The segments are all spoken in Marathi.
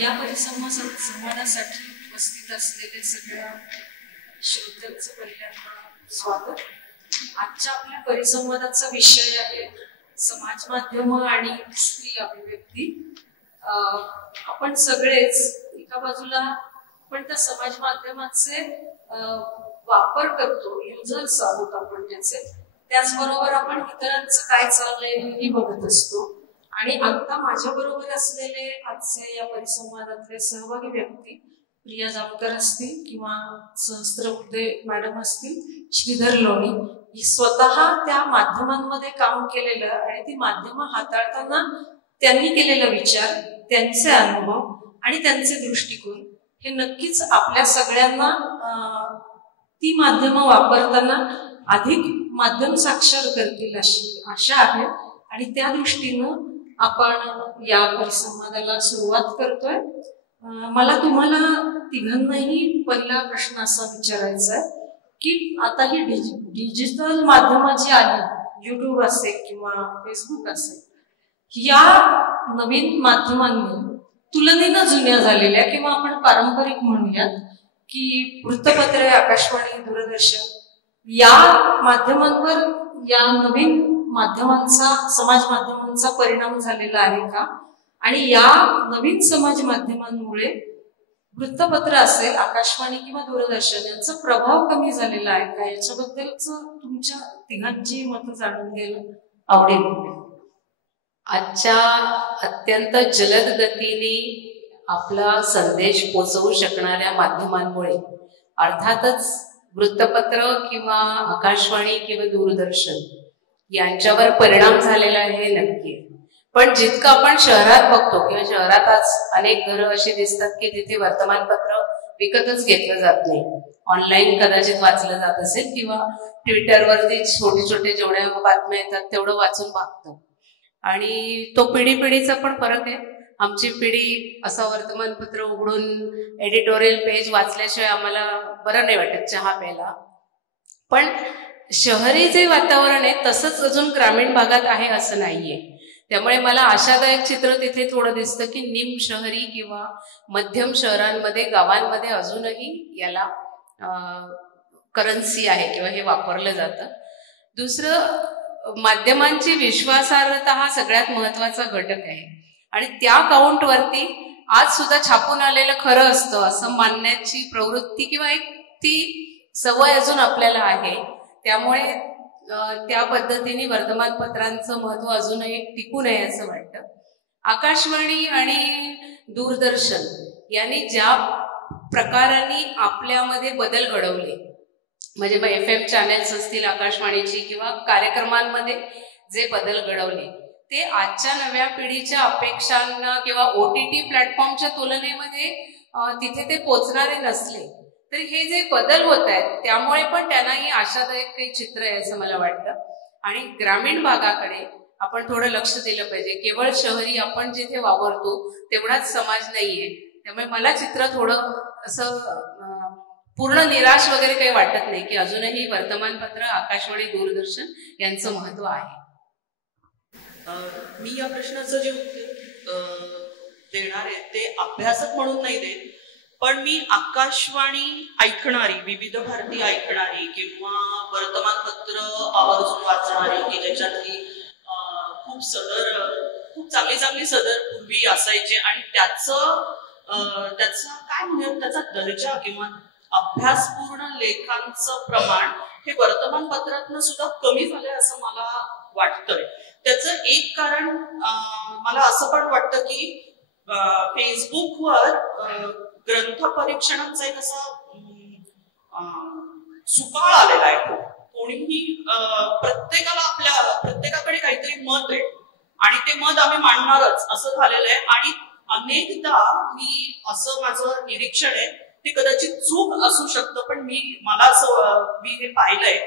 या परिसंवादासाठी उपस्थित असलेले सगळ्या श्रोत्यांचं पहिल्यांदा स्वागत. आजच्या आपल्या परिसंवादाचा विषय आहे समाज माध्यम आणि स्त्री अभिव्यक्ती. आपण सगळेच एका बाजूला आपण त्या समाज माध्यमाचे वापर करतो, युजर्स आहोत आपण त्याचे. त्याचबरोबर आपण इतरांचं काय चाललंय हेही बघत असतो. आणि आता माझ्या बरोबर असलेले आजचे या परिसंवादातले सहभागी व्यक्ती प्रिया जामकर असतील किंवा सहस्त्रबुद्धे मॅडम असतील, श्रीधर लोणी, ही स्वतः त्या माध्यमांमध्ये काम केलेलं आणि ती माध्यमं हाताळताना त्यांनी केलेला विचार, त्यांचे अनुभव आणि त्यांचे दृष्टिकोन हे नक्कीच आपल्या सगळ्यांना ती माध्यमं वापरताना अधिक माध्यम साक्षर करतील अशी आशा आहे. आणि त्या दृष्टीनं आपण या परिसंवादाला सुरुवात करतोय. मला तुम्हाला तिघांनाही पहिला प्रश्न असा विचारायचा आहे की आता ही डिजिटल माध्यमं जी आली, युट्यूब असेल किंवा फेसबुक असेल, या नवीन माध्यमांनी तुलनेनं जुन्या झालेल्या किंवा आपण पारंपरिक म्हणूयात की वृत्तपत्रे, आकाशवाणी, दूरदर्शन या माध्यमांवर या नवीन माध्यमांचा, समाज माध्यमांचा परिणाम झालेला आहे का? आणि या नवीन समाज माध्यमांमुळे वृत्तपत्र असेल, आकाशवाणी किंवा दूरदर्शन यांचा प्रभाव कमी झालेला आहे का? याच्याबद्दलच तुमच्या तिघांची मतं जाणून घ्यायला आवडेल. आजच्या अत्यंत जलद गतीने आपला संदेश पोचवू शकणाऱ्या माध्यमांमुळे अर्थातच वृत्तपत्र किंवा आकाशवाणी किंवा दूरदर्शन यांच्यावर परिणाम झालेला आहे, नक्की. पण जितकं आपण शहरात बघतो किंवा शहरात आज अनेक घरं अशी दिसतात की तिथे वर्तमानपत्र विकतच घेतलं जात नाही, ऑनलाईन कदाचित वाचलं जात असेल किंवा ट्विटरवरती छोटे छोटे जेवढ्या बातम्या येतात तेवढं वाचून भागतं. आणि तो पिढीचा पण फरक आहे. आमची पिढी असं वर्तमानपत्र उघडून एडिटोरियल पेज वाचल्याशिवाय आम्हाला बरं नाही वाटत चहा प्यायला. पण शहरी जे वातावरण आहे तसंच अजून ग्रामीण भागात आहे असं नाहीये. त्यामुळे मला आशादायक चित्र तिथे थोडं दिसतं की निम शहरी किंवा मध्यम शहरांमध्ये, गावांमध्ये अजूनही याला करन्सी आहे किंवा हे वापरलं जातं. दुसरं, माध्यमांची विश्वासार्हता हा सगळ्यात महत्वाचा घटक आहे. आणि त्या काउंटवरती आज सुद्धा छापून आलेलं खरं असतं असं मानण्याची प्रवृत्ती किंवा एक ती सवय अजून आपल्याला आहे. त्यामुळे त्या पद्धतीने वर्तमानपत्रांचं महत्व अजूनही टिकून आहे असं वाटतं. आकाशवाणी आणि दूरदर्शन यांनी ज्या प्रकाराने आपल्यामध्ये बदल घडवले, म्हणजे मग FM चॅनेल्स असतील आकाशवाणीची किंवा कार्यक्रमांमध्ये जे बदल घडवले ते आजच्या नव्या पिढीच्या अपेक्षांना किंवा OTT प्लॅटफॉर्मच्या तुलनेमध्ये तिथे ते पोचणारे नसले तरी हे जे बदल होत आहेत त्यामुळे पण त्यांनाही आशादायक काही चित्र आहे असं मला वाटतं. आणि ग्रामीण भागाकडे आपण थोडं लक्ष दिलं पाहिजे. केवळ शहरी आपण जिथे वावरतो तेवढाच समाज नाहीये. त्यामुळे मला चित्र थोडं असं पूर्ण निराश वगैरे काही वाटत नाही की अजूनही वर्तमानपत्र, आकाशवाणी, दूरदर्शन यांचं महत्व आहे. मी या प्रश्नाचं जे उत्तर देणार आहे ते अभ्यासक म्हणून नाही देत, पण मी आकाशवाणी ऐकणारी, विविध भारती ऐकणारी किंवा वर्तमानपत्र आवर्जून वाचणारी की ज्याच्यातली खूप चांगली सदर पूर्वी असायचे आणि त्याचा काय म्हणूयात, त्याचा दर्जा किंवा अभ्यासपूर्ण लेखांचं प्रमाण हे वर्तमानपत्रातनं सुद्धा कमी झालंय असं मला वाटतंय. त्याचं एक कारण मला असं पण वाटतं की फेसबुकवर ग्रंथ परीक्षणाचा एक असा सुकाळ आलेला आहे. कोणीही प्रत्येकाकडे काहीतरी मत आहे आणि ते मत आम्ही मांडणारच असं झालेलं आहे. आणि अनेकदा असं माझं निरीक्षण आहे, ते कदाचित चूक असू शकतं, पण मी हे पाहिलंय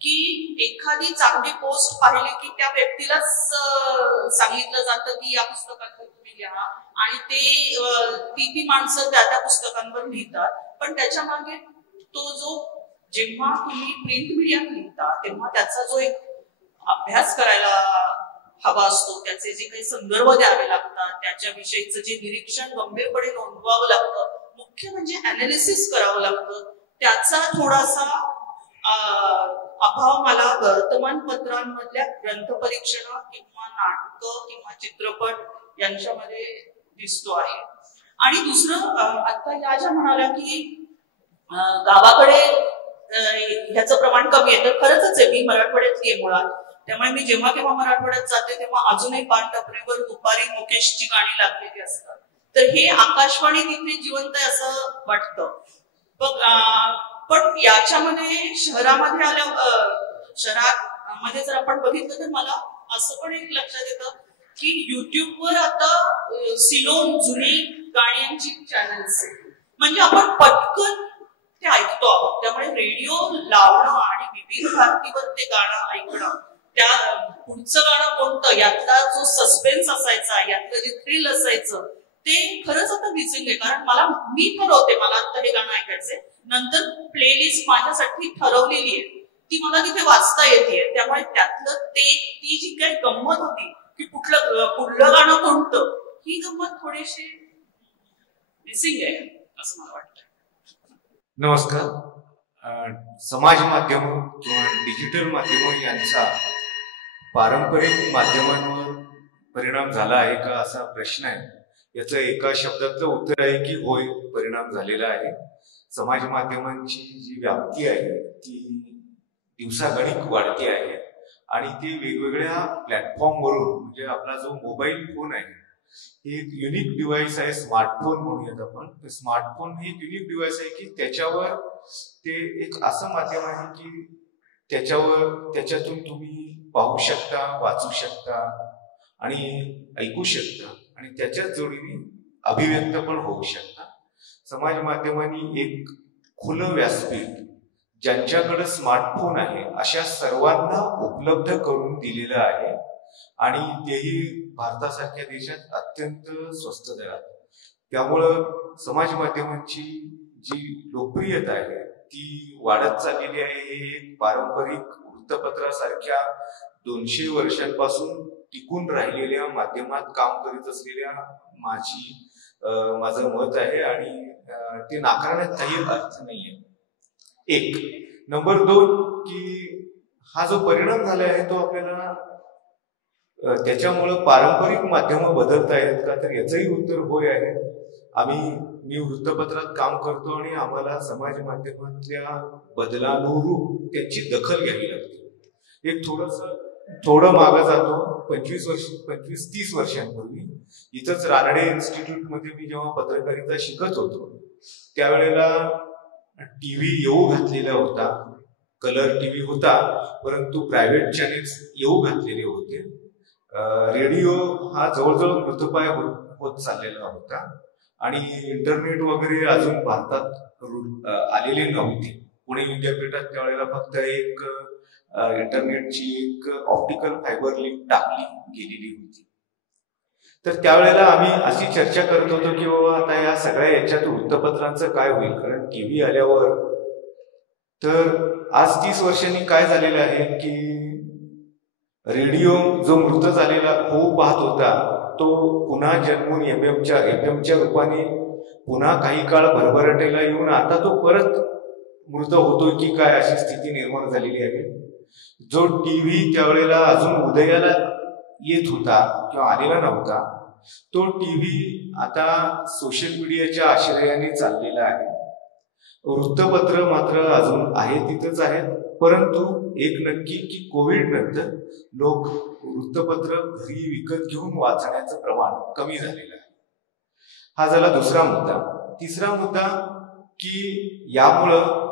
की एखादी चांगली पोस्ट पाहिली की त्या व्यक्तीलाच सांगितलं जातं की या पुस्तकातलं तुम्ही लिहा आणि ती माणसं त्या पुस्तकांवर लिहितात. पण त्याच्या मागे तो जो, जेव्हा तुम्ही प्रिंट मीडियात लिहिता तेव्हा त्याचा जो एक अभ्यास करायला हवा असतो, त्याचे जे काही संदर्भ द्यावे लागतात, त्याच्याविषयीचं जे निरीक्षण गंभीरपणे नोंदवावं लागतं, मुख्य म्हणजे अनालिसिस करावं लागतं, त्याचा थोडासा अभाव मला वर्तमानपत्रांमधल्या ग्रंथपरीक्षणं किंवा नाटकं किंवा चित्रपट यांच्यामध्ये दिसतो आहे. आणि दुसरं, आता या ज्या म्हणाल्या की गावाकडे ह्याचं प्रमाण कमी आहे, तर खरंच आहे. मी मराठवाड्यातली आहे मुळात, त्यामुळे मी जेव्हा केव्हा मराठवाड्यात जाते तेव्हा अजूनही पानटपरीवर दुपारी मुकेशची गाणी लागलेली असतात. तर हे आकाशवाणी तिथे जिवंत आहे असं वाटतं. पण याच्यामध्ये शहरामध्ये शहरामध्ये जर आपण बघितलं तर मला असं पण एक लक्षात येतं की युट्यूबवर आता सिलोन जुनी गाण्यांची चॅनल्स आहेत, म्हणजे आपण पटकन ते ऐकतो आहोत. त्यामुळे रेडिओ लावणं आणि विविध भारतीवर ते गाणं ऐकणं, त्या पुढचं गाणं कोणतं, यातला जो सस्पेन्स असायचा, यातलं जे थ्रिल असायचं, ते खरंच आता मिसिंग आहे. कारण मी ठरवते मला आता हे गाणं ऐकायचंय, नंतर प्लेलिस्ट माझ्यासाठी ठरवलेली आहे, ती मला तिथे वाचता येते. त्यामुळे त्यातलं ती जी काही गंमत होती की पुढलं गाणं कोणतं, ही गंमत थोडीशी मिसिंग आहे असं मला वाटतं. नमस्कार. समाज माध्यम किंवा डिजिटल माध्यम यांचा पारंपरिक माध्यमांवर परिणाम झाला आहे का असा प्रश्न आहे. याचं एका शब्दातलं उत्तर आहे की होय, परिणाम झालेला आहे. समाज माध्यमांची जी व्याप्ती आहे ती दिवसागणिक वाढती आहे आणि ते वेगवेगळ्या प्लॅटफॉर्मवरून, म्हणजे आपला जो मोबाईल फोन आहे हे एक युनिक डिव्हाइस आहे. स्मार्टफोन म्हणूयात आपण. स्मार्टफोन हे एक युनिक डिव्हाइस आहे की त्याच्यावर ते एक असं माध्यम आहे की त्याच्यातून तुम्ही पाहू शकता, वाचू शकता आणि ऐकू शकता आणि त्याच्याच जोडीने अभिव्यक्त पण होऊ शकता. समाज माध्यमांनी एक खुलं व्यासपीठ ज्यांच्याकडे स्मार्टफोन आहे अशा सर्वांना उपलब्ध करून दिलेलं आहे आणि तेही भारतासारख्या देशात अत्यंत स्वस्त दरात. त्यामुळं समाज माध्यमांची जी लोकप्रियता आहे ती वाढत चाललेली आहे. हे एक पारंपरिक वृत्तपत्रासारख्या 200 वर्षांपासून टिकून राहिलेल्या माध्यमात काम करीत असलेल्या माझं मत आहे आणि ते नाकारण्यात काही अर्थ नाहीये. एक. नंबर 2 की हा जो परिणाम झाला आहे तो आपल्याला त्याच्यामुळं पारंपरिक माध्यमं बदलता आहेत का, तर याचंही उत्तर होय आहे. मी वृत्तपत्रात काम करतो आणि आम्हाला समाज माध्यमातल्या बदलानुरूप त्याची दखल घ्यावी लागते. एक थोडं मागं जातो. 25-30 वर्षांपूर्वी इथंच रानडे इन्स्टिट्यूट मध्ये मी जेव्हा पत्रकारिता शिकत होतो त्यावेळेला टीव्ही येऊ घातलेला होता. कलर टीव्ही होता, परंतु प्रायव्हेट चॅनेल्स येऊ घातलेले होते. रेडिओ हा जवळजवळ मृतपाय होत चाललेला होता आणि इंटरनेट वगैरे अजून भारतात आलेले नव्हते. पुणे विद्यापीठात त्यावेळेला फक्त एक इंटरनेटची एक ऑप्टिकल फायबर लिंक टाकली गेलेली होती. तर त्यावेळेला आम्ही अशी चर्चा करत होतो की बाबा आता या सगळ्या याच्यात वृत्तपत्रांचं काय होईल, कारण टीव्ही आल्यावर. तर आज 30 वर्षांनी काय झालेलं आहे की रेडिओ जो मृत झालेला होऊ पाहत होता तो पुन्हा जन्मून एफएमच्या रूपाने पुन्हा काही काळ भरभराटेला येऊन आता तो परत मृत होतोय की काय अशी स्थिती निर्माण झालेली आहे. जो टीव्ही त्यावेळेला अजून उदयाला येत होता किंवा आलेला नव्हता तो टीव्ही आता सोशल मीडियाच्या आश्रयाने चाललेला आहे. वृत्तपत्र मात्र अजून आहे तिथंच आहेत, परंतु एक नक्की की कोविड नंतर लोक वृत्तपत्र घरी विकत घेऊन वाचण्याचं प्रमाण कमी झालेलं आहे. हा झाला दुसरा मुद्दा. तिसरा मुद्दा की यामुळं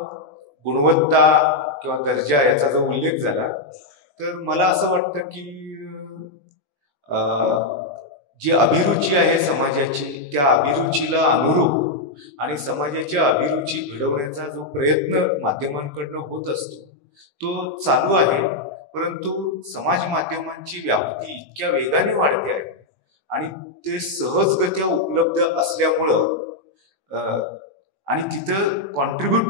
गुणवत्ता किंवा दर्जा याचा जो उल्लेख झाला तर मला असं वाटतं की जी अभिरुची आहे समाजाची त्या अभिरुचीला अनुरूप आणि समाजाच्या अभिरुची घडवण्याचा जो प्रयत्न माध्यमांकडनं होत असतो तो चालू आहे. परंतु समाज माध्यमांची व्याप्ती इतक्या वेगाने वाढते आहे आणि ते सहजगत्या उपलब्ध असल्यामुळं आणि तिथं कॉन्ट्रीब्यूट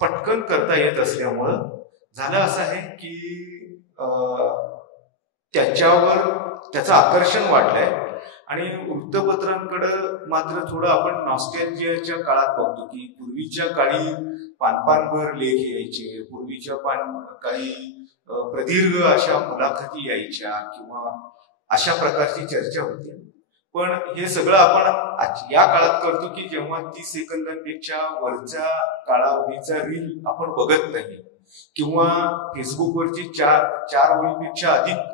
पटकन करता येत असल्यामुळं झालं असं आहे की त्याच्यावर त्याचं आकर्षण वाढलंय. आणि वृत्तपत्रांकडं मात्र थोडं आपण नॉस्टॅल्जियाच्या काळात बघतो की पूर्वीच्या काळी पानभर लेख यायचे, पूर्वीच्या काळी प्रदीर्घ अशा मुलाखती यायच्या किंवा अशा प्रकारची चर्चा होती. पण हे सगळं आपण या काळात करतो की जेव्हा 30 सेकंदांपेक्षा वरच्या कालावधीचा रील आपण बघत नाही किंवा फेसबुकवरची चार ओळीपेक्षा अधिक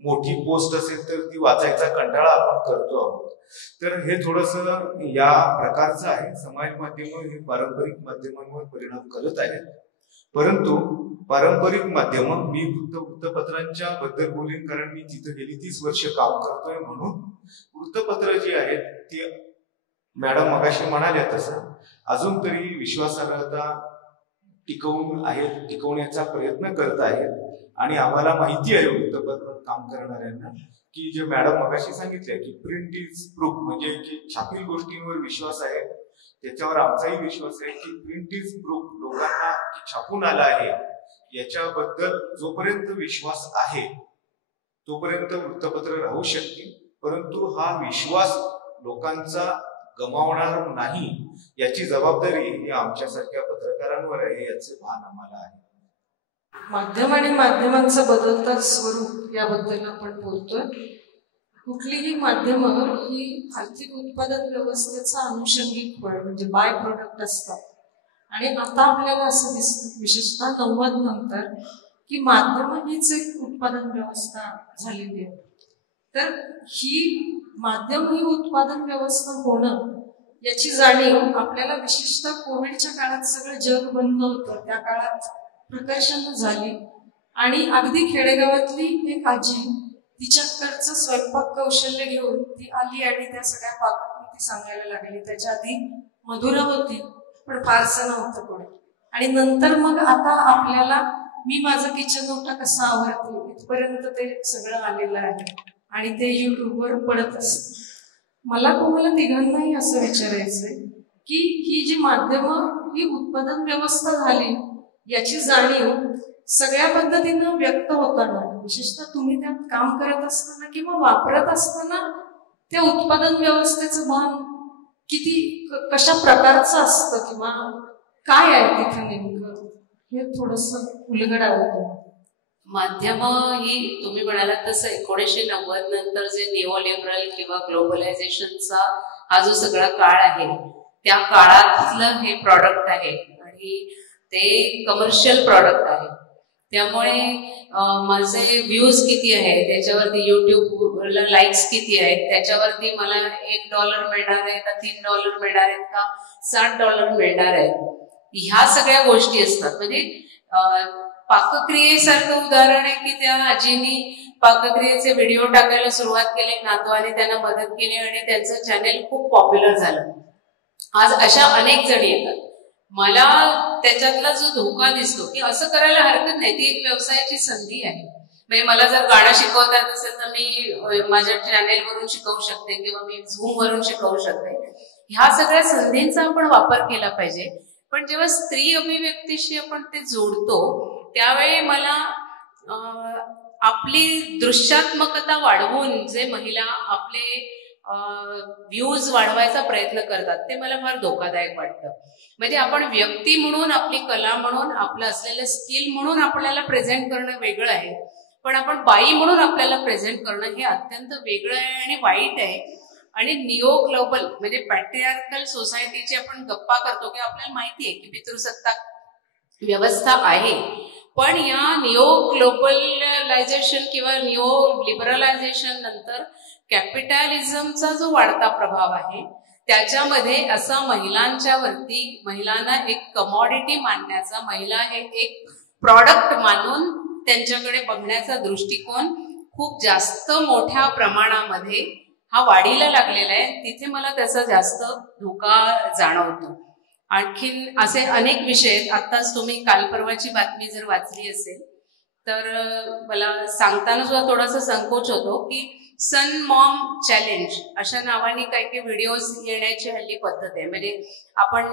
मोठी पोस्ट असेल तर ती वाचायचा कंटाळा आपण करतो आहोत. तर हे थोडंसं या प्रकारचं आहे. समाज माध्यमं हे पारंपरिक माध्यमांवर परिणाम करत आहेत. परंतु पारंपरिक माध्यमं, मी वृत्तपत्रांच्या बद्दल बोलीन कारण मी तिथं गेली 30 वर्ष काम करतोय, म्हणून वृत्तपत्र जी आहेत ती मॅडम मगाशी म्हणाल्या तसं अजून तरी विश्वासार्हता टिकवण्याचा प्रयत्न करत आहेत. आणि आम्हाला माहिती आहे वृत्तपत्रात काम करणाऱ्यांना की जे मॅडम मगाशी सांगितले की प्रिंट इज प्रूफ, म्हणजे की छापील गोष्टींवर विश्वास आहे, त्याच्यावर आमचाही विश्वास आहे की प्रिंट इज प्रूफ, लोकांना छापून आला आहे याच्याबद्दल जोपर्यंत विश्वास आहे तोपर्यंत वृत्तपत्र राहू शकतील. परंतु हा विश्वास लोकांचा गमावणार नाही याची जबाबदारी ही आमच्यासारख्या पत्रकारांवर आहे, याचे भान आम्हाला आहे. माध्यम आणि माध्यमांचं बदलतं स्वरूप याबद्दल आपण बोलतोय. कुठलीही माध्यमं ही आर्थिक उत्पादन व्यवस्थेचा अनुषंगिक फळ म्हणजे बाय प्रोडक्ट असतात. आणि आता आपल्याला असं दिसतं विशेषतः 90 नंतर की माध्यमं हीच एक उत्पादन व्यवस्था झालेली आहे. तर ही माध्यम ही उत्पादन व्यवस्था होणं याची जाणीव आपल्याला विशेषतः कोविडच्या काळात सगळं जग बंद होतं त्या काळात प्रकर्षानं झाली. आणि अगदी खेडेगावातली एक आजी तिच्याकडचं स्वयंपाक कौशल्य घेऊन ती आली आणि त्या सगळ्या पाककृती सांगायला लागली. त्याच्या आधी मधुरा होती पण फारसं नव्हतं कोणी. आणि नंतर मग आता आपल्याला मी माझं किचन ओटा कसा आवरते इथपर्यंत ते सगळं आलेलं आहे आणि ते युट्यूबवर पडत असत. मला तुम्हाला तिघांनाही असं विचारायचंय की ही जी माध्यमं ही उत्पादन व्यवस्था झाली याची जाणीव सगळ्या पद्धतीनं व्यक्त होताना, विशेषतः तुम्ही त्यात काम करत असताना किंवा वापरत असताना त्या उत्पादन व्यवस्थेचं भान किती कशा प्रकारचं असतं किंवा काय आहे तिथं नेमकं हे थोडंसं उलगडावं. माध्यम ही तुम्ही म्हणालात तसं 1990 नंतर जे निओ लिबरल किंवा ग्लोबलायझेशनचा हा जो सगळा काळ आहे त्या काळातलं हे प्रॉडक्ट आहे आणि ते कमर्शियल प्रॉडक्ट आहे. त्यामुळे माझे व्ह्यूज किती आहेत त्याच्यावरती, युट्यूबला लाईक्स किती आहेत त्याच्यावरती मला $1 मिळणार आहे का $3 मिळणार आहेत का $60 मिळणार आहेत, ह्या सगळ्या गोष्टी असतात. म्हणजे पाकक्रियेसारखं उदाहरण आहे की त्या आजीनी पाकक्रियेचे व्हिडिओ टाकायला सुरुवात केली, नातवाने त्यांना मदत केली आणि त्यांचं चॅनेल खूप पॉप्युलर झालं. आज अशा अनेक जणी येतात. मला त्याच्यातला जो धोका दिसतो की असं करायला हरकत नाही, ती एक व्यवसायाची संधी आहे. म्हणजे मला जर गाणं शिकवता येत असेल तर मी माझ्या चॅनेलवरून शिकवू शकते किंवा मी झूमवरून शिकवू शकते. ह्या सगळ्या संधींचा आपण वापर केला पाहिजे. पण जेव्हा स्त्री अभिव्यक्तीशी आपण ते जोडतो त्यावेळी मला आपली दृश्यात्मकता वाढवून जे महिला आपले व्ह्यूज वाढवायचा प्रयत्न करतात ते मला फार धोकादायक वाटतं. म्हणजे आपण व्यक्ती म्हणून, आपली कला म्हणून, आपलं असलेलं स्किल म्हणून आपल्याला प्रेझेंट करणं वेगळं आहे, पण आपण बाई म्हणून आपल्याला प्रेझेंट करणं हे अत्यंत वेगळं आहे आणि वाईट आहे. आणि निओ ग्लोबल म्हणजे पॅट्रियार्कल सोसायटीची आपण गप्पा करतो की आपल्याला माहिती आहे की पितृसत्ताक व्यवस्था आहे, पण या निओ ग्लोबलायझेशन किंवा निओ लिबरलायझेशन नंतर कॅपिटॅलिझमचा जो वाढता प्रभाव आहे त्याच्यामध्ये असा महिलांच्या वरती, महिलांना एक कमॉडिटी मानण्याचा, महिला हे एक प्रॉडक्ट मानून त्यांच्याकडे बघण्याचा दृष्टिकोन खूप जास्त मोठ्या प्रमाणामध्ये हा वाढीला लागलेला आहे. तिथे मला त्याचा जास्त धोका जाणवतो. आणखीन असे अनेक विषय आहेत. आत्ताच तुम्ही काल परवाची बातमी जर वाचली असेल तर मला सांगताना सुद्धा थोडासा संकोच होतो की सन मॉम चॅलेंज अशा नावाने काही काही व्हिडिओज येण्याची हल्ली पद्धत आहे. म्हणजे आपण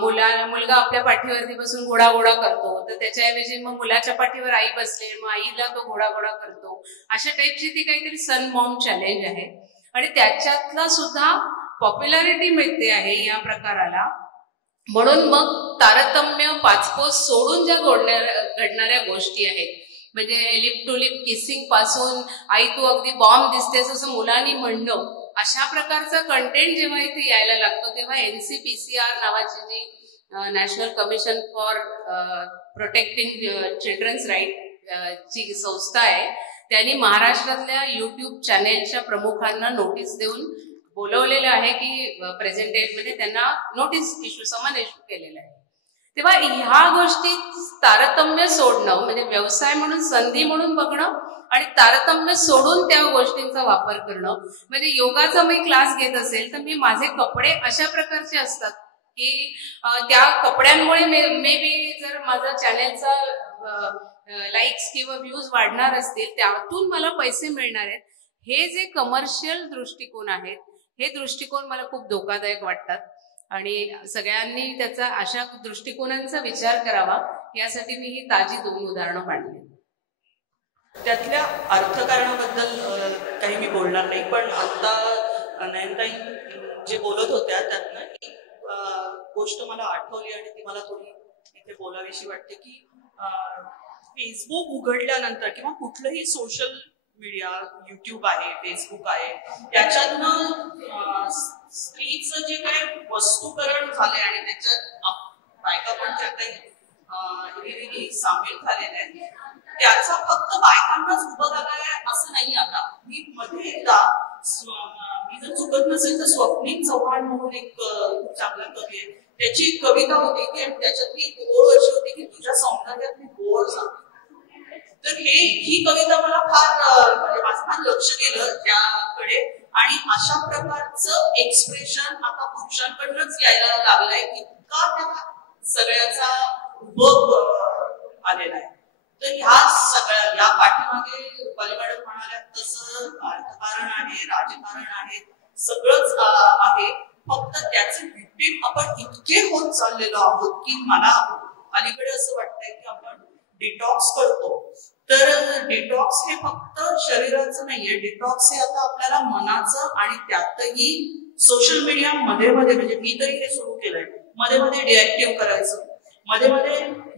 मुलगा आपल्या पाठीवरती बसून घोडा करतो, तर त्याच्याऐवजी मग मुलाच्या पाठीवर आई बसले, मग आईला तो घोडा करतो. अशा टाईपची ती काहीतरी सन मॉम चॅलेंज आहे. आणि त्याच्यातला सुद्धा पॉप्युलॅरिटी मिळते आहे या प्रकाराला. म्हणून मग तारतम्य पाचपोस सोडून ज्या घडणाऱ्या गोष्टी आहेत, म्हणजे लिप टू लिप किसिंग पासून आई तू अगदी बॉम्ब दिसतेस असं मुलांनी म्हणणं, अशा प्रकारचा कंटेंट जेव्हा इथे यायला लागतो तेव्हा NCPCR नावाची जी national commission for protecting children's right ची संस्था आहे, त्यांनी महाराष्ट्रातल्या YouTube चॅनेलच्या प्रमुखांना नोटीस देऊन बोलवलेलं आहे की प्रेझेंटेजमध्ये त्यांना समन इश्यू केलेलं आहे. तेव्हा ह्या गोष्टी तारतम्य सोडणं म्हणजे व्यवसाय म्हणून संधी म्हणून बघणं आणि तारतम्य सोडून त्या गोष्टींचा वापर करणं. म्हणजे योगाचा मी क्लास घेत असेल तर मी माझे कपडे अशा प्रकारचे असतात की त्या कपड्यांमुळे मे बी जर माझा चॅनेलचा लाईक्स किंवा व्ह्यूज वाढणार असतील, त्यातून मला पैसे मिळणार आहेत. हे जे कमर्शियल दृष्टिकोन आहेत, हे दृष्टिकोन मला खूप धोकादायक वाटतात आणि सगळ्यांनी त्याचा अशा दृष्टिकोनांचा विचार करावा, यासाठी मी ही ताजी 2 उदाहरणं मांडली. त्यातल्या अर्थकारणाबद्दल काही मी बोलणार नाही, पण आता नयनताई जे बोलत होत्या त्यातनं एक गोष्ट मला आठवली आणि ती मला थोडी इथे बोलावीशी वाटते की फेसबुक उघडल्यानंतर किंवा कुठलंही सोशल मीडिया, YouTube आहे, फेसबुक आहे, त्याच्यातनं स्त्रीचं जे काही वस्तुकरण झाले आणि त्याच्यात बायका पण ज्या काही सामील झालेल्या आहेत, त्याचा फक्त बायकांनाच उभं झालाय असं नाही. आता मी मध्ये एकदा, मी जर चुकत नसेल तर स्वप्नील चव्हाण म्हणून एक खूप चांगला कवी आहे, त्याची एक कविता होती की त्याच्यातली एक ओळ अशी होती की तुझ्या सौंदर्यात मी गोड सांगते. तर ही कविता मला म्हणजे माझं लक्ष केलं त्याकडे, आणि अशा प्रकारचं एक्सप्रेशन आता पुरुषांकडूनच यायला लागलंय, इतका त्या सगळ्याचा उभं आलेला आहे. तर ह्या सगळ्या या पाठीमागे रुपाली मॅडम म्हणाल्या तसं अर्थकारण आहे, राजकारण आहे, सगळंच आहे. फक्त त्याचे विक्टिम आपण इतके होत चाललेलो आहोत की मला अलीकडे असं वाटतंय की आपण डिटॉक्स करतो, तर डिटॉक्स हे फक्त शरीराचं नाहीये, डिटॉक्स हे आता आपल्याला मनाचं, आणि त्यातही सोशल मीडिया मध्ये म्हणजे मी तरी हे सुरू केलंय, मध्ये डिऍक्टिव्ह करायचं, मध्ये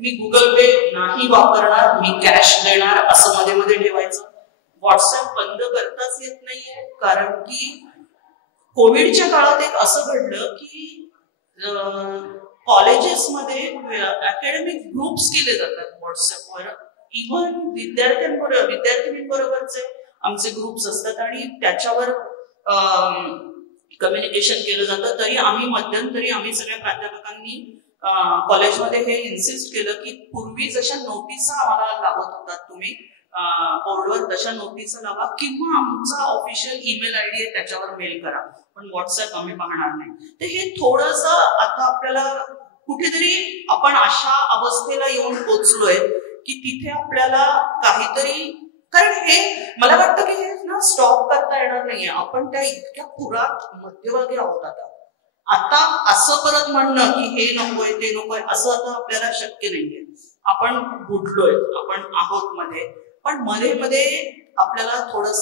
मी गुगल पे नाही वापरणार, मी कॅश देणार असं मध्ये ठेवायचं. व्हॉट्सअप बंद करताच येत नाहीये, कारण की कोविडच्या काळात एक असं घडलं की कॉलेजेसमध्ये अकॅडमिक ग्रुप्स केले जातात व्हॉट्सअपवर. इव्हन विद्यार्थिनींबरोबरचे आमचे ग्रुप्स असतात आणि त्याच्यावर कम्युनिकेशन केलं जातं. तरी मध्यंतरी आम्ही सगळ्या प्राध्यापकांनी कॉलेजमध्ये हे इन्सिस्ट केलं की पूर्वी जशा नोटिसा आम्हाला लावत होतात तुम्ही बोर्डवर, तशा नोटिसा लावा किंवा आमचा ऑफिशियल ईमेल आयडी आहे त्याच्यावर मेल करा, पण व्हॉट्सअप आम्ही पाहणार नाही. तर हे थोडस आता आपल्याला कुठेतरी आपण अशा अवस्थेला येऊन पोचलोय की तिथे आपल्याला काहीतरी, कारण हे मला वाटतं की हे ना स्टॉप करता येणार नाहीये. आपण त्या इतक्या पुरात मध्यभागी आहोत आता असं परत म्हणणं की हे नकोय ते नकोय असं आता आपल्याला शक्य नाहीये. आपण बुडलोय, आपण आहोत मध्ये, पण मध्ये आपल्याला थोडस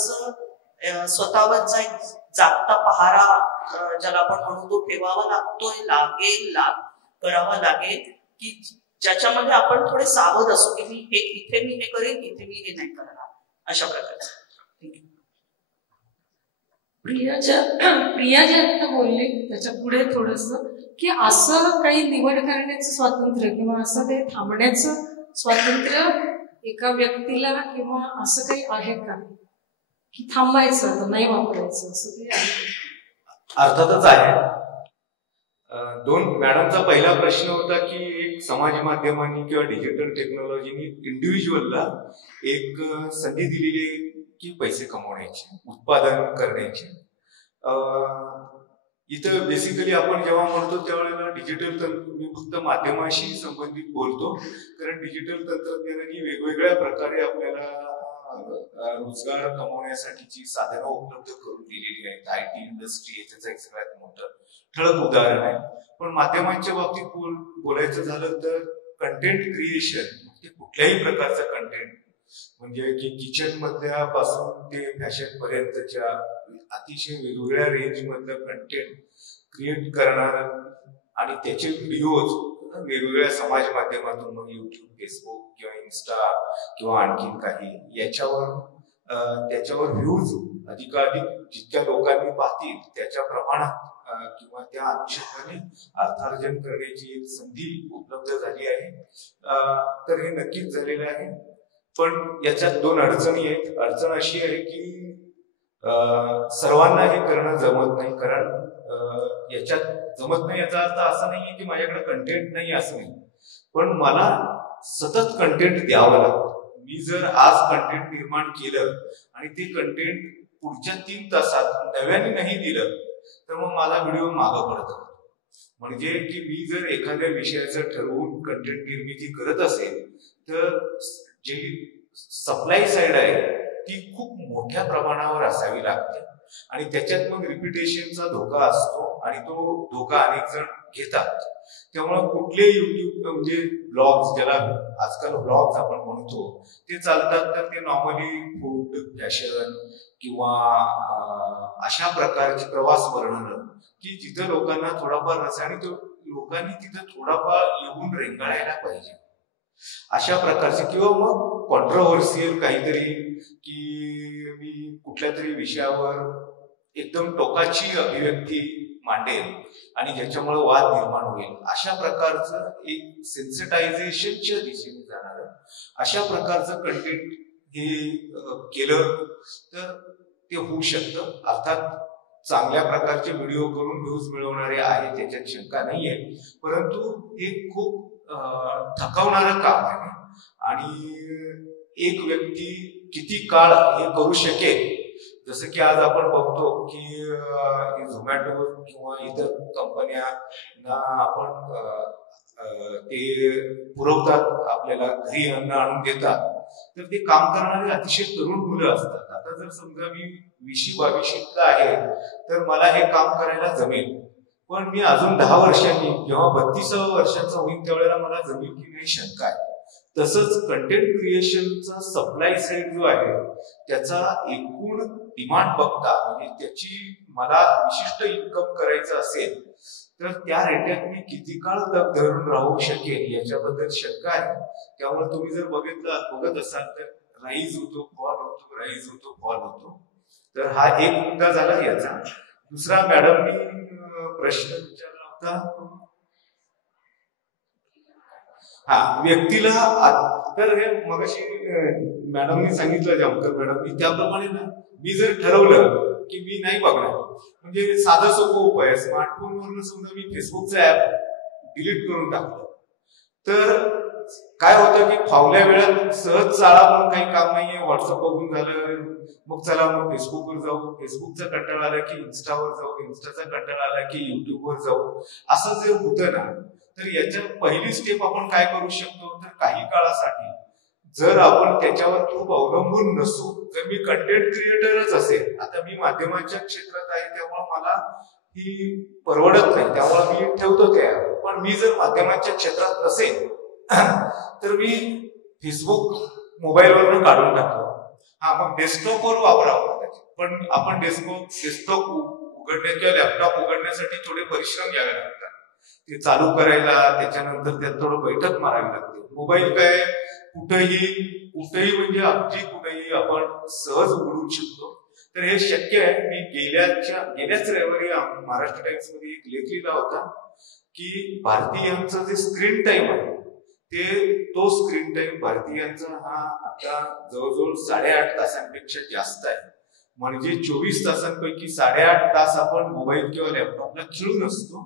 स्वतःवरचा एक जागता पहारा ज्याला आपण म्हणू तो ठेवावा लागतोय, करावा लागेल की ज्याच्यामध्ये आपण थोडे सावध असू की इथे मी हे करेन, इथे मी हे नाही करणार, अशा प्रकारचं. प्रिया जे आता बोलली त्याच्या पुढे थोडस की असं काही निवड करण्याचं स्वातंत्र्य किंवा असं काही थांबण्याचं स्वातंत्र्य एका व्यक्तीला किंवा असं काही आहे का की थांबायचं तर नाही वापरायचं असं काही आहे? अर्थातच आहे. मॅडमचा पहिला प्रश्न होता की एक समाज माध्यमांनी किंवा डिजिटल टेक्नॉलॉजीनी इंडिव्हिज्युअलला एक संधी दिलेली आहे की पैसे कमवण्याची, उत्पादन करण्याची. इथं बेसिकली आपण जेव्हा म्हणतो त्यावेळेला डिजिटल मी फक्त माध्यमाशी संबंधित बोलतो, कारण डिजिटल तंत्रज्ञानाने वेगवेगळ्या प्रकारे आपल्याला रोजगार कमवण्यासाठीची साधनं उपलब्ध करून दिलेली आहेत. IT इंडस्ट्री त्याचं एक सगळ्यात मोठं ठळक उदाहरण आहे. पण माध्यमांच्या बाबतीत बोलायचं झालं तर कंटेंट क्रिएशन म्हणजे कुठल्याही प्रकारचं कंटेंट, म्हणजे की किचन मधल्या पासून ते फॅशन पर्यंतच्या अतिशय वेगवेगळ्या रेंज मधलं कंटेंट क्रिएट करणार आणि त्याचे व्हिडिओज वेगवेगळ्या समाज माध्यमातून मग युट्यूब, फेसबुक किंवा इन्स्टा किंवा आणखीन काही त्याच्यावर व्ह्यूज अधिकाधिक जितक्या लोकांनी पाहतील त्याच्या प्रमाणात किंवा त्या अनुषंगाने अर्थार्जन करण्याची एक संधी उपलब्ध झाली आहे. तर हे नक्कीच झालेलं आहे. पण याच्यात दोन अडचणी आहेत. अडचण अशी आहे की सर्वांना हे करणं जमत नाही. कारण याच्यात जमत नाही याचा अर्थ असा नाहीये की माझ्याकडे कंटेंट नाही असं नाही, पण मला सतत कंटेंट द्यावं लागतं. मी जर आज कंटेंट निर्माण केलं आणि ते कंटेंट पुढच्या 3 तासात नव्याने नाही दिलं तर मग माझा व्हिडिओ मागं पडतो. म्हणजे की मी जर एखाद्या विषयाचं ठरवून कंटेंट निर्मिती करत असेल तर जी सप्लाय साइड आहे ती खूप मोठ्या प्रमाणावर असावी लागते आणि त्याच्यात मग रिपिटेशनचा धोका असतो आणि तो धोका अनेक जण घेतात. त्यामुळे कुठले युट्यूब म्हणजे ब्लॉग्स, ज्याला आजकाल ब्लॉग्स आपण म्हणतो, ते चालतात तर ते नॉर्मली फूड, फॅशन किंवा अशा प्रकारचे प्रवास वर्णन की जिथं लोकांना थोडाफार रस आणि तो लोकांनी तिथं थोडाफार येऊन रेंगाळायला पाहिजे अशा प्रकारचे, किंवा मग कॉन्ट्रोव्हर्सियल काहीतरी की मी कुठल्या तरी विषयावर एकदम टोकाची अभिव्यक्ती मांडेल आणि ज्याच्यामुळे वाद निर्माण होईल, अशा प्रकारचं एक सेन्सिटायझेशनच्या दिशेने जाणार अशा प्रकारचं कंटेंट हे केलं तर ते होऊ शकतं. अर्थात चांगल्या प्रकारचे व्हिडिओ करून व्ह्यूज मिळवणारे आहे त्याच्यात शंका नाहीये, परंतु हे खूप थकवणारं काम आहे आणि एक व्यक्ती किती काळ हे करू शकेल. जसं की आज आपण बघतो की झोमॅटो किंवा इतर कंपन्यांना आपण ते पुरवतात, आपल्याला घरी अन्न आणून देतात, तर ते काम करणारे अतिशय तरुण मुलं असतात. आता जर समजा मी 20-22 आहे तर मला हे काम करायला जमेल, पण मी अजून 10 वर्षांनी जेव्हा 32व्या वर्षाचा होईल त्यावेळेला मला जमेल की नाही शंका आहे. तसंच कंटेंट क्रिएशनचा सप्लाय साइड जो आहे त्याचा एकूण डिमांड बघता, म्हणजे त्याची मला विशिष्ट इन्कम करायचं असेल तर त्या रेट्यात मी किती काळ तग धरून राहू शकेल याच्याबद्दल शंका आहे. त्यामुळे तुम्ही जर बघत असाल तर राईज होतो, फॉल होतो, राईज होतो, फॉल होतो. तर हा एक मुद्दा झाला याचा. दुसरा, मॅडमनी प्रश्न विचारला होता व्यक्तीला, तर हे मगाशी मॅडमनी सांगितलं, जामकर मॅडमनी, त्याप्रमाणे ना मी जर ठरवलं की मी नाही बघणार, म्हणजे साधा सोपा उपाय आहे, स्मार्टफोनवरून समजा मी फेसबुकचं ऍप डिलीट करून टाकलं तर काय होतं की फावल्या वेळात सहज चाळा म्हणून काही काम नाहीये, व्हॉट्सअप बघून झालं, मग चला मग फेसबुकवर जाऊ, फेसबुकचा कंटाळा आला की इन्स्टावर जाऊ, इन्स्टाचा कंटाळा आला की युट्यूबवर जाऊ, असं जे होतं ना, तर याच्या पहिली स्टेप आपण काय करू शकतो, तर काही काळासाठी जर आपण त्याच्यावर खूप अवलंबून नसू, जर मी कंटेंट क्रिएटरच असेल, आता मी माध्यमाच्या क्षेत्रात आहे त्यामुळे मला ही परवडत नाही, त्यामुळे मी ठेवतो त्या, पण मी जर माध्यमाच्या क्षेत्रात नसेल तर मी फेसबुक मोबाईलवरून काढून टाकतो. मग डेस्कटॉपवर वापरावं, पण आपण डेस्कटॉप उघडण्या किंवा लॅपटॉप उघडण्यासाठी थोडे परिश्रम घ्यावे लागतात, ते चालू करायला, त्याच्यानंतर त्यात थोडं बैठक मारावी लागते. मोबाईल काय कुठेही म्हणजे अगदी कुठेही आपण सहज उघडू शकतो. तर हे शक्य आहे. मी गेल्याच रविवारी महाराष्ट्र टाइम्स मध्ये एक लेख लिहिला होता की भारतीयांचा जे स्क्रीन टाइम आहे तो स्क्रीन टाइम भारतीयांचा हा आता जवळजवळ 8.5 तासांपेक्षा जास्त आहे. म्हणजे 24 तासांपैकी 8.5 तास आपण मोबाईल किंवा लॅपटॉपला खिळून असतो.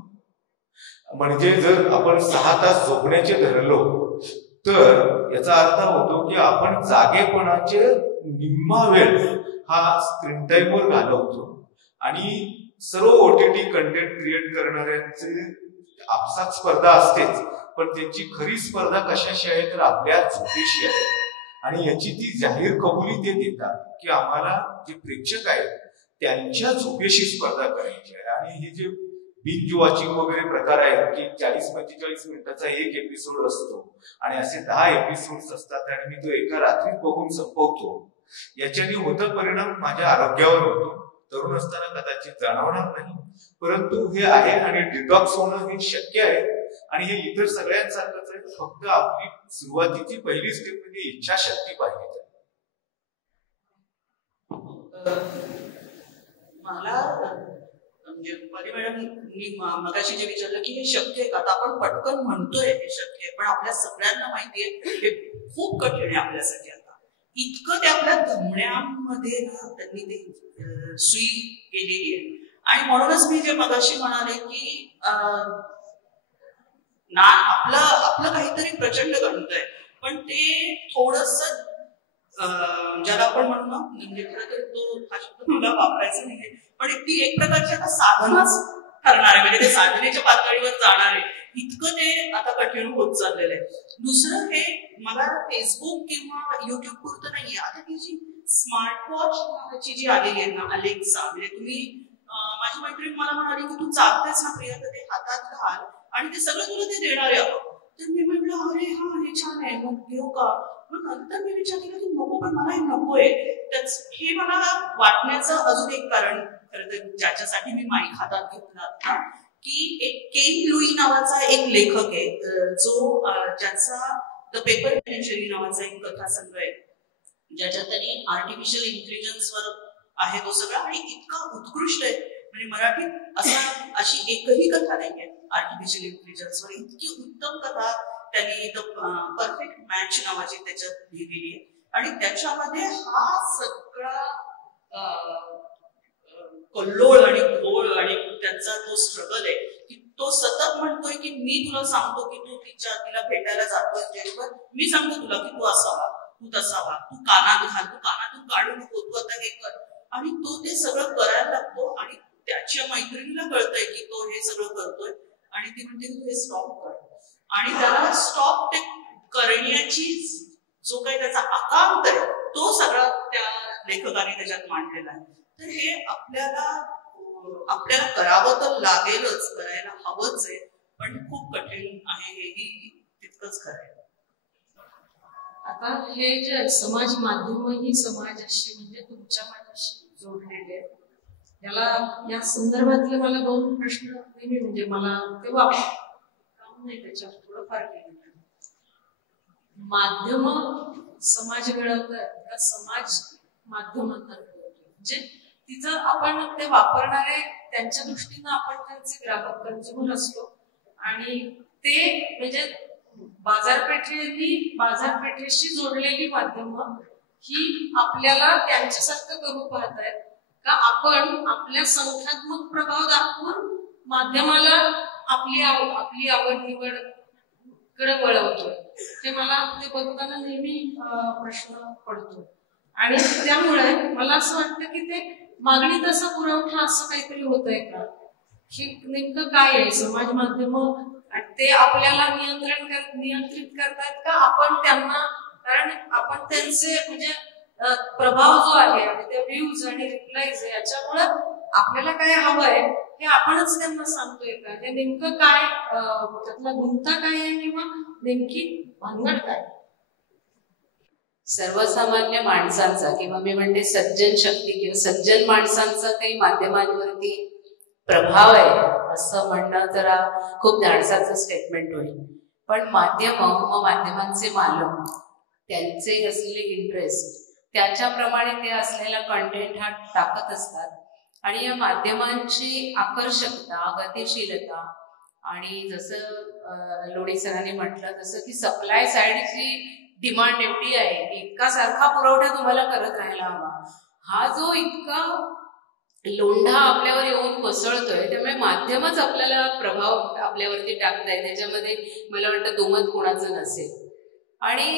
म्हणजे जर आपण 6 तास झोपण्याचे धरलो तर याचा अर्थ होतो की आपण जागेपणाचे निम्मा वेळ हा स्क्रीन टाइम वर घालवतो. आणि सर्व OTT कंटेंट क्रिएट करणाऱ्यांचे आपसात स्पर्धा असतेच, पण त्यांची खरी स्पर्धा कशाशी आहे तर आपल्या झोपेशी आहे. आणि याची ती जाहीर कबुली ते देतात की आम्हाला जे प्रेक्षक आहेत त्यांच्या झोपेशी स्पर्धा करायची आहे. आणि हे जे बिंज वॉचिंग वगैरे प्रकार आहेत की 40-45 मिनिटाचा एक एपिसोड असतो आणि असे 10 एपिसोड्स असतात आणि मी तो एका रात्रीत बघून संपवतो, याच्याने होता परिणाम माझ्या आरोग्यावर होतो. तरुण असताना कदाचित जाणवणार नाही, परंतु हे आहे आणि डिटॉक्स होणं हे शक्य आहे. आणि हे इतर सगळ्यांसारखंच आहे, फक्त आपली सुरुवातीची पहिली स्टेप म्हणजे इच्छाशक्ती पाहिजे. मला म्हणजे परी मॅडमनी मगाशी जे विचारलं की हे शक्य आहे का, आता आपण पटकन म्हणतोय हे शक्य आहे, पण आपल्या सगळ्यांना माहितीये हे खूप कठीण आहे आपल्यासाठी. आता इतकं ते आपल्या धमन्यांमध्ये ना त्यांनी ते सुई केलेली आहे. आणि म्हणूनच मी जे मगाशी म्हणाले की ना आपलं काहीतरी प्रचंड गणतंय, पण ते थोडस ज्याला आपण म्हणतो म्हणजे खरं तर तो हा शब्द मला वापरायचा नाहीये, पण ती एक प्रकारची आता साधनाच ठरणार आहे, म्हणजे ते साधनेच्या पातळीवर जाणार आहे. इतकं ते आता कठीण होत चाललेलं आहे. दुसरं हे मला फेसबुक किंवा युट्यूब पुरतं नाहीये, आता ती जी स्मार्ट वॉच नावाची जी आलेली आहे ना अलेक्सा, म्हणजे तुम्ही माझी मैत्रीण मला म्हणाली की तू चालतेस ना प्रिया, तर ते हातात घाल आणि ते सगळं तुला ते देणार आहे. तर मी म्हटलं अरे हा हे छान आहे, मग घेऊ का. मग नंतर मी विचार केला की नको, पण मला हे नकोय. हे मला वाटण्याचं अजून एक कारण खरं तर ज्याच्यासाठी मी माईक हातात घेतला होता की एक केन लुई नावाचा एक लेखक आहे जो ज्याचा द पेपर पेन्शरी नावाचा एक कथासंग्रह आहे, ज्याच्यात त्यांनी आर्टिफिशियल इंटेलिजन्स वर आहे तो सगळा, आणि इतका उत्कृष्ट आहे. म्हणजे मराठीत अशी एकही कथा नाहीये आर्टिफिशियल इंटेलिजन्स वर. इतकी उत्तम कथा त्यांनी द परफेक्ट मॅच नावाची त्याच्यात लिहिलेली आहे. आणि त्याच्यामध्ये हा सगळा कल्लोळ आणि घोळ आणि त्यांचा तो स्ट्रगल आहे की तो सतत म्हणतोय की मी तुला सांगतो की तू तिला भेटायला जातोय जेणेकर मी सांगतो तुला की तू असावा, तू तसावा, तू कानात घाल, तू कानातून काढू नको, तू आता हे कर. आणि तो ते सगळं करायला लागतो आणि त्याच्या मैत्रिणीला कळतंय की तो हे सगळं करतोय आणि ती म्हणते तू हे स्टॉप कर. आणि त्याला स्टॉप ते करण्याची जो काही त्याचा आकांत आहे तो सगळा त्या लेखकाने त्याच्यात मांडलेला आहे. तर हे आपल्याला करावं तर लागेलच, करायला हवंच आहे, पण खूप कठीण आहे हेही तितकंच खरं आहे. आता हे जे समाज माध्यम ही समाजाशी म्हणजे तुमच्या माझ्याशी जोडलेले आहेत. याला या संदर्भातले मला 2 प्रश्न नेहमी म्हणजे मला तेव्हा काम नाही त्याच्यावर थोडंफार केलं. माध्यम समाज घडवतात का समाज माध्यमांना म्हणजे तिचं आपण ते वापरणारे त्यांच्या दृष्टीनं आपण त्यांचे ग्राहक कंझ्युमर असतो आणि ते म्हणजे बाजारपेठेशी जोडलेली माध्यमं ही आपल्याला त्यांच्यासारखं करू पाहतायत का आपण आपल्या संख्यात्मक प्रभाव दाखवून माध्यमाला आपली आवड निवड कडे वळवतोय. ते मला ते बघताना नेहमी प्रश्न पडतो. आणि त्यामुळे मला असं वाटतं की ते मागणी तसा पुरवठा असं काहीतरी होतंय का, हे नेमकं काय आहे. समाज माध्यम ते आपल्याला नियंत्रित करतात का आपण त्यांना, कारण आपण त्यांचे म्हणजे प्रभाव जो आहे आणि ते व्ह्यूज आणि रिप्लाईज याच्यामुळे आपल्याला काय हवंय हे आपणच त्यांना सांगतोय का, हे नेमकं काय त्यातला गुंता काय आहे किंवा नेमकी भानगड काय. सर्वसामान्य माणसांचा किंवा मी म्हणते सज्जन शक्ती किंवा सज्जन माणसांचा काही माध्यमांवरती प्रभाव आहे असं म्हणणं जरा खूप धाडसाचं स्टेटमेंट होईल. पण माध्यमांचे मालक त्यांचे असलेले इंटरेस्ट त्याच्याप्रमाणे ते असलेला कंटेंट हा टाकत असतात. आणि या माध्यमांची आकर्षकता, गतिशीलता आणि जसं लोणी सरांनी म्हटलं तसं की सप्लाय साईडची डिमांड एवढी आहे की इतका सारखा पुरवठा तुम्हाला करत राहायला हवा. हा जो इतका लोंढा आपल्यावर येऊन कोसळतोय त्यामुळे माध्यमच आपल्याला प्रभाव आपल्यावरती टाकताय, त्याच्यामध्ये मला वाटतं दुमत कोणाचं नसेल. आणि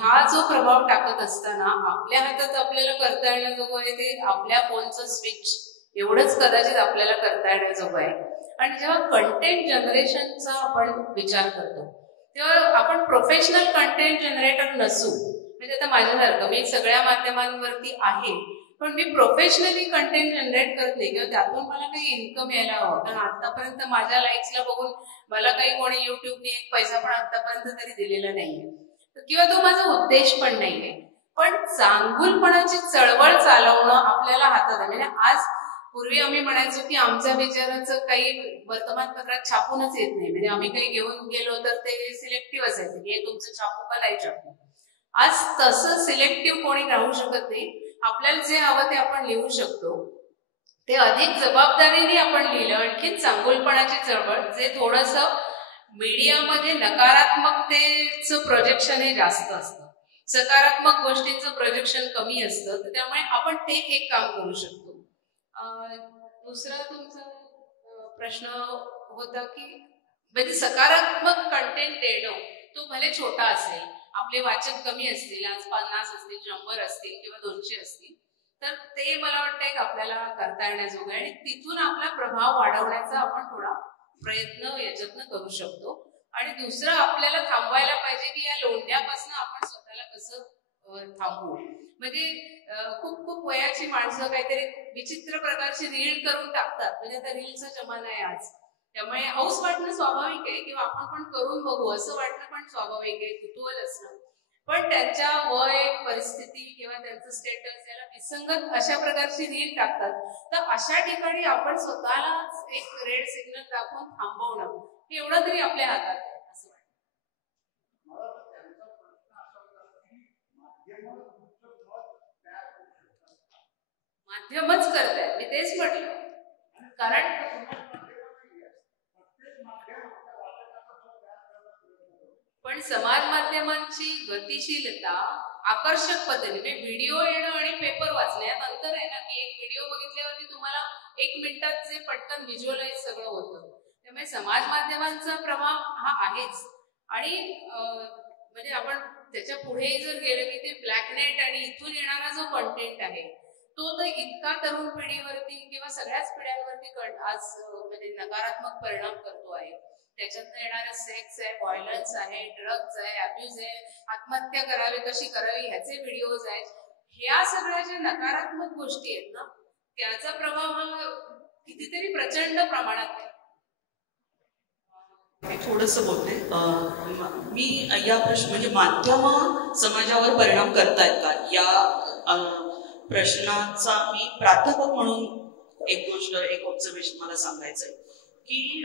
हा जो प्रभाव टाकत असताना आपल्या हातात आपल्याला करता येण्याजोगं आहे ते आपल्या फोनचं स्विच एवढंच कदाचित आपल्याला करता येण्याजोगं आहे. आणि जेव्हा कंटेंट जनरेशनचा आपण विचार करतो तेव्हा आपण प्रोफेशनल कंटेंट जनरेटर नसू, म्हणजे आता माझ्यासारखं मी सगळ्या माध्यमांवरती आहे, पण मी प्रोफेशनली कंटेंट जनरेट करत नाही किंवा त्यातून मला काही इन्कम यायला हवं. कारण आतापर्यंत माझ्या लाईक्सला बघून मला काही कोणी युट्यूबने एक पैसा पण आतापर्यंत तरी दिलेला नाहीये किंवा तो माझा उद्देश पण नाहीये. पण चांगुलपणाची चळवळ चालवणं आपल्याला हातात आहे. म्हणजे आज पूर्वी आम्ही म्हणायचो की आमच्या विचाराचं काही वर्तमानपत्रात छापूनच येत नाही, म्हणजे आम्ही काही घेऊन गेलो तर ते सिलेक्टिव्ह असायचं की हे तुमचं छापू का नाही छापू. आज तसं सिलेक्टिव्ह कोणी राहू शकत नाही. आपल्याला जे हवं ते आपण लिहू शकतो. ते अधिक जबाबदारीने आपण लिहिलं, आणखी चांगुलपणाची चळवळ, जे थोडंसं मीडियामध्ये नकारात्मकतेचं प्रोजेक्शन हे जास्त असतं, सकारात्मक गोष्टींचं प्रोजेक्शन कमी असतं. तर त्यामुळे आपण ते एक काम करू शकतो. दुसरा तुमचा प्रश्न होता की म्हणजे सकारात्मक कंटेंट देणं, तो भले छोटा असेल, आपले वाचक कमी असतील, आज 50 असतील, 100 असतील किंवा 200 असतील, तर ते मला वाटतं एक आपल्याला करता येण्याजोगं आहे आणि तिथून आपला प्रभाव वाढवण्याचा आपण थोडा प्रयत्न याच्यातनं करू शकतो. आणि दुसरं आपल्याला थांबवायला पाहिजे की या लोंढ्यापासून आपण स्वतःला कसं थांबवू. म्हणजे खूप खूप वयाची माणसं काहीतरी विचित्र प्रकारची रील करून टाकतात, म्हणजे आता रीलचा जमाना आहे आज, त्यामुळे हौस वाटणं स्वाभाविक आहे किंवा आपण पण करून बघू असं वाटणं पण स्वाभाविक आहे, कुतूहल असणं. पण त्यांच्या वय, परिस्थिती किंवा त्यांचं स्टेटस याला विसंगत अशा प्रकारची रील टाकतात. तर अशा ठिकाणी आपण स्वतःलाच एक रेड सिग्नल दाखवून थांबवणं, हे एवढं तरी आपल्या हातात आहे असं वाटतं. माध्यमच करताय, मी तेच म्हटलं. कारण पण समाज माध्यमांची गतिशीलता आकर्षक पद्धतीने व्हिडिओ येणं आणि पेपर वाचणं यात अंतर आहे ना, की एक व्हिडिओ बघितल्यावरती तुम्हाला 1 मिनिटात जे पटकन व्हिज्युअलाइज सगळं होतं. त्यामुळे समाज माध्यमांचा प्रभाव हा आहेच. आणि म्हणजे आपण त्याच्या पुढे जर गेलं की ते ब्लॅकनेट आणि इथून येणारा जो कंटेंट आहे तो तर इतका तरुण पिढीवरती किंवा सगळ्याच पिढ्यांवरती आज म्हणजे नकारात्मक परिणाम करतो आहे. त्याच्यातनं येणारा सेक्स आहे, व्हायलन्स आहे, ड्रग्ज आहे, अब्यूज आहे, आत्महत्या करावी कशी करावी ह्याचे व्हिडिओज आहेत. ह्या सगळ्या ज्या नकारात्मक गोष्टी आहेत ना, त्याचा प्रभाव हा कितीतरी प्रचंड प्रमाणात आहे. थोडस बोलते मी या प्रश्न म्हणजे माध्यम समाजावर परिणाम करतायत का या प्रश्नाचा मी प्राध्यापक म्हणून एक ऑब्झर्वेशन मला सांगायचंय की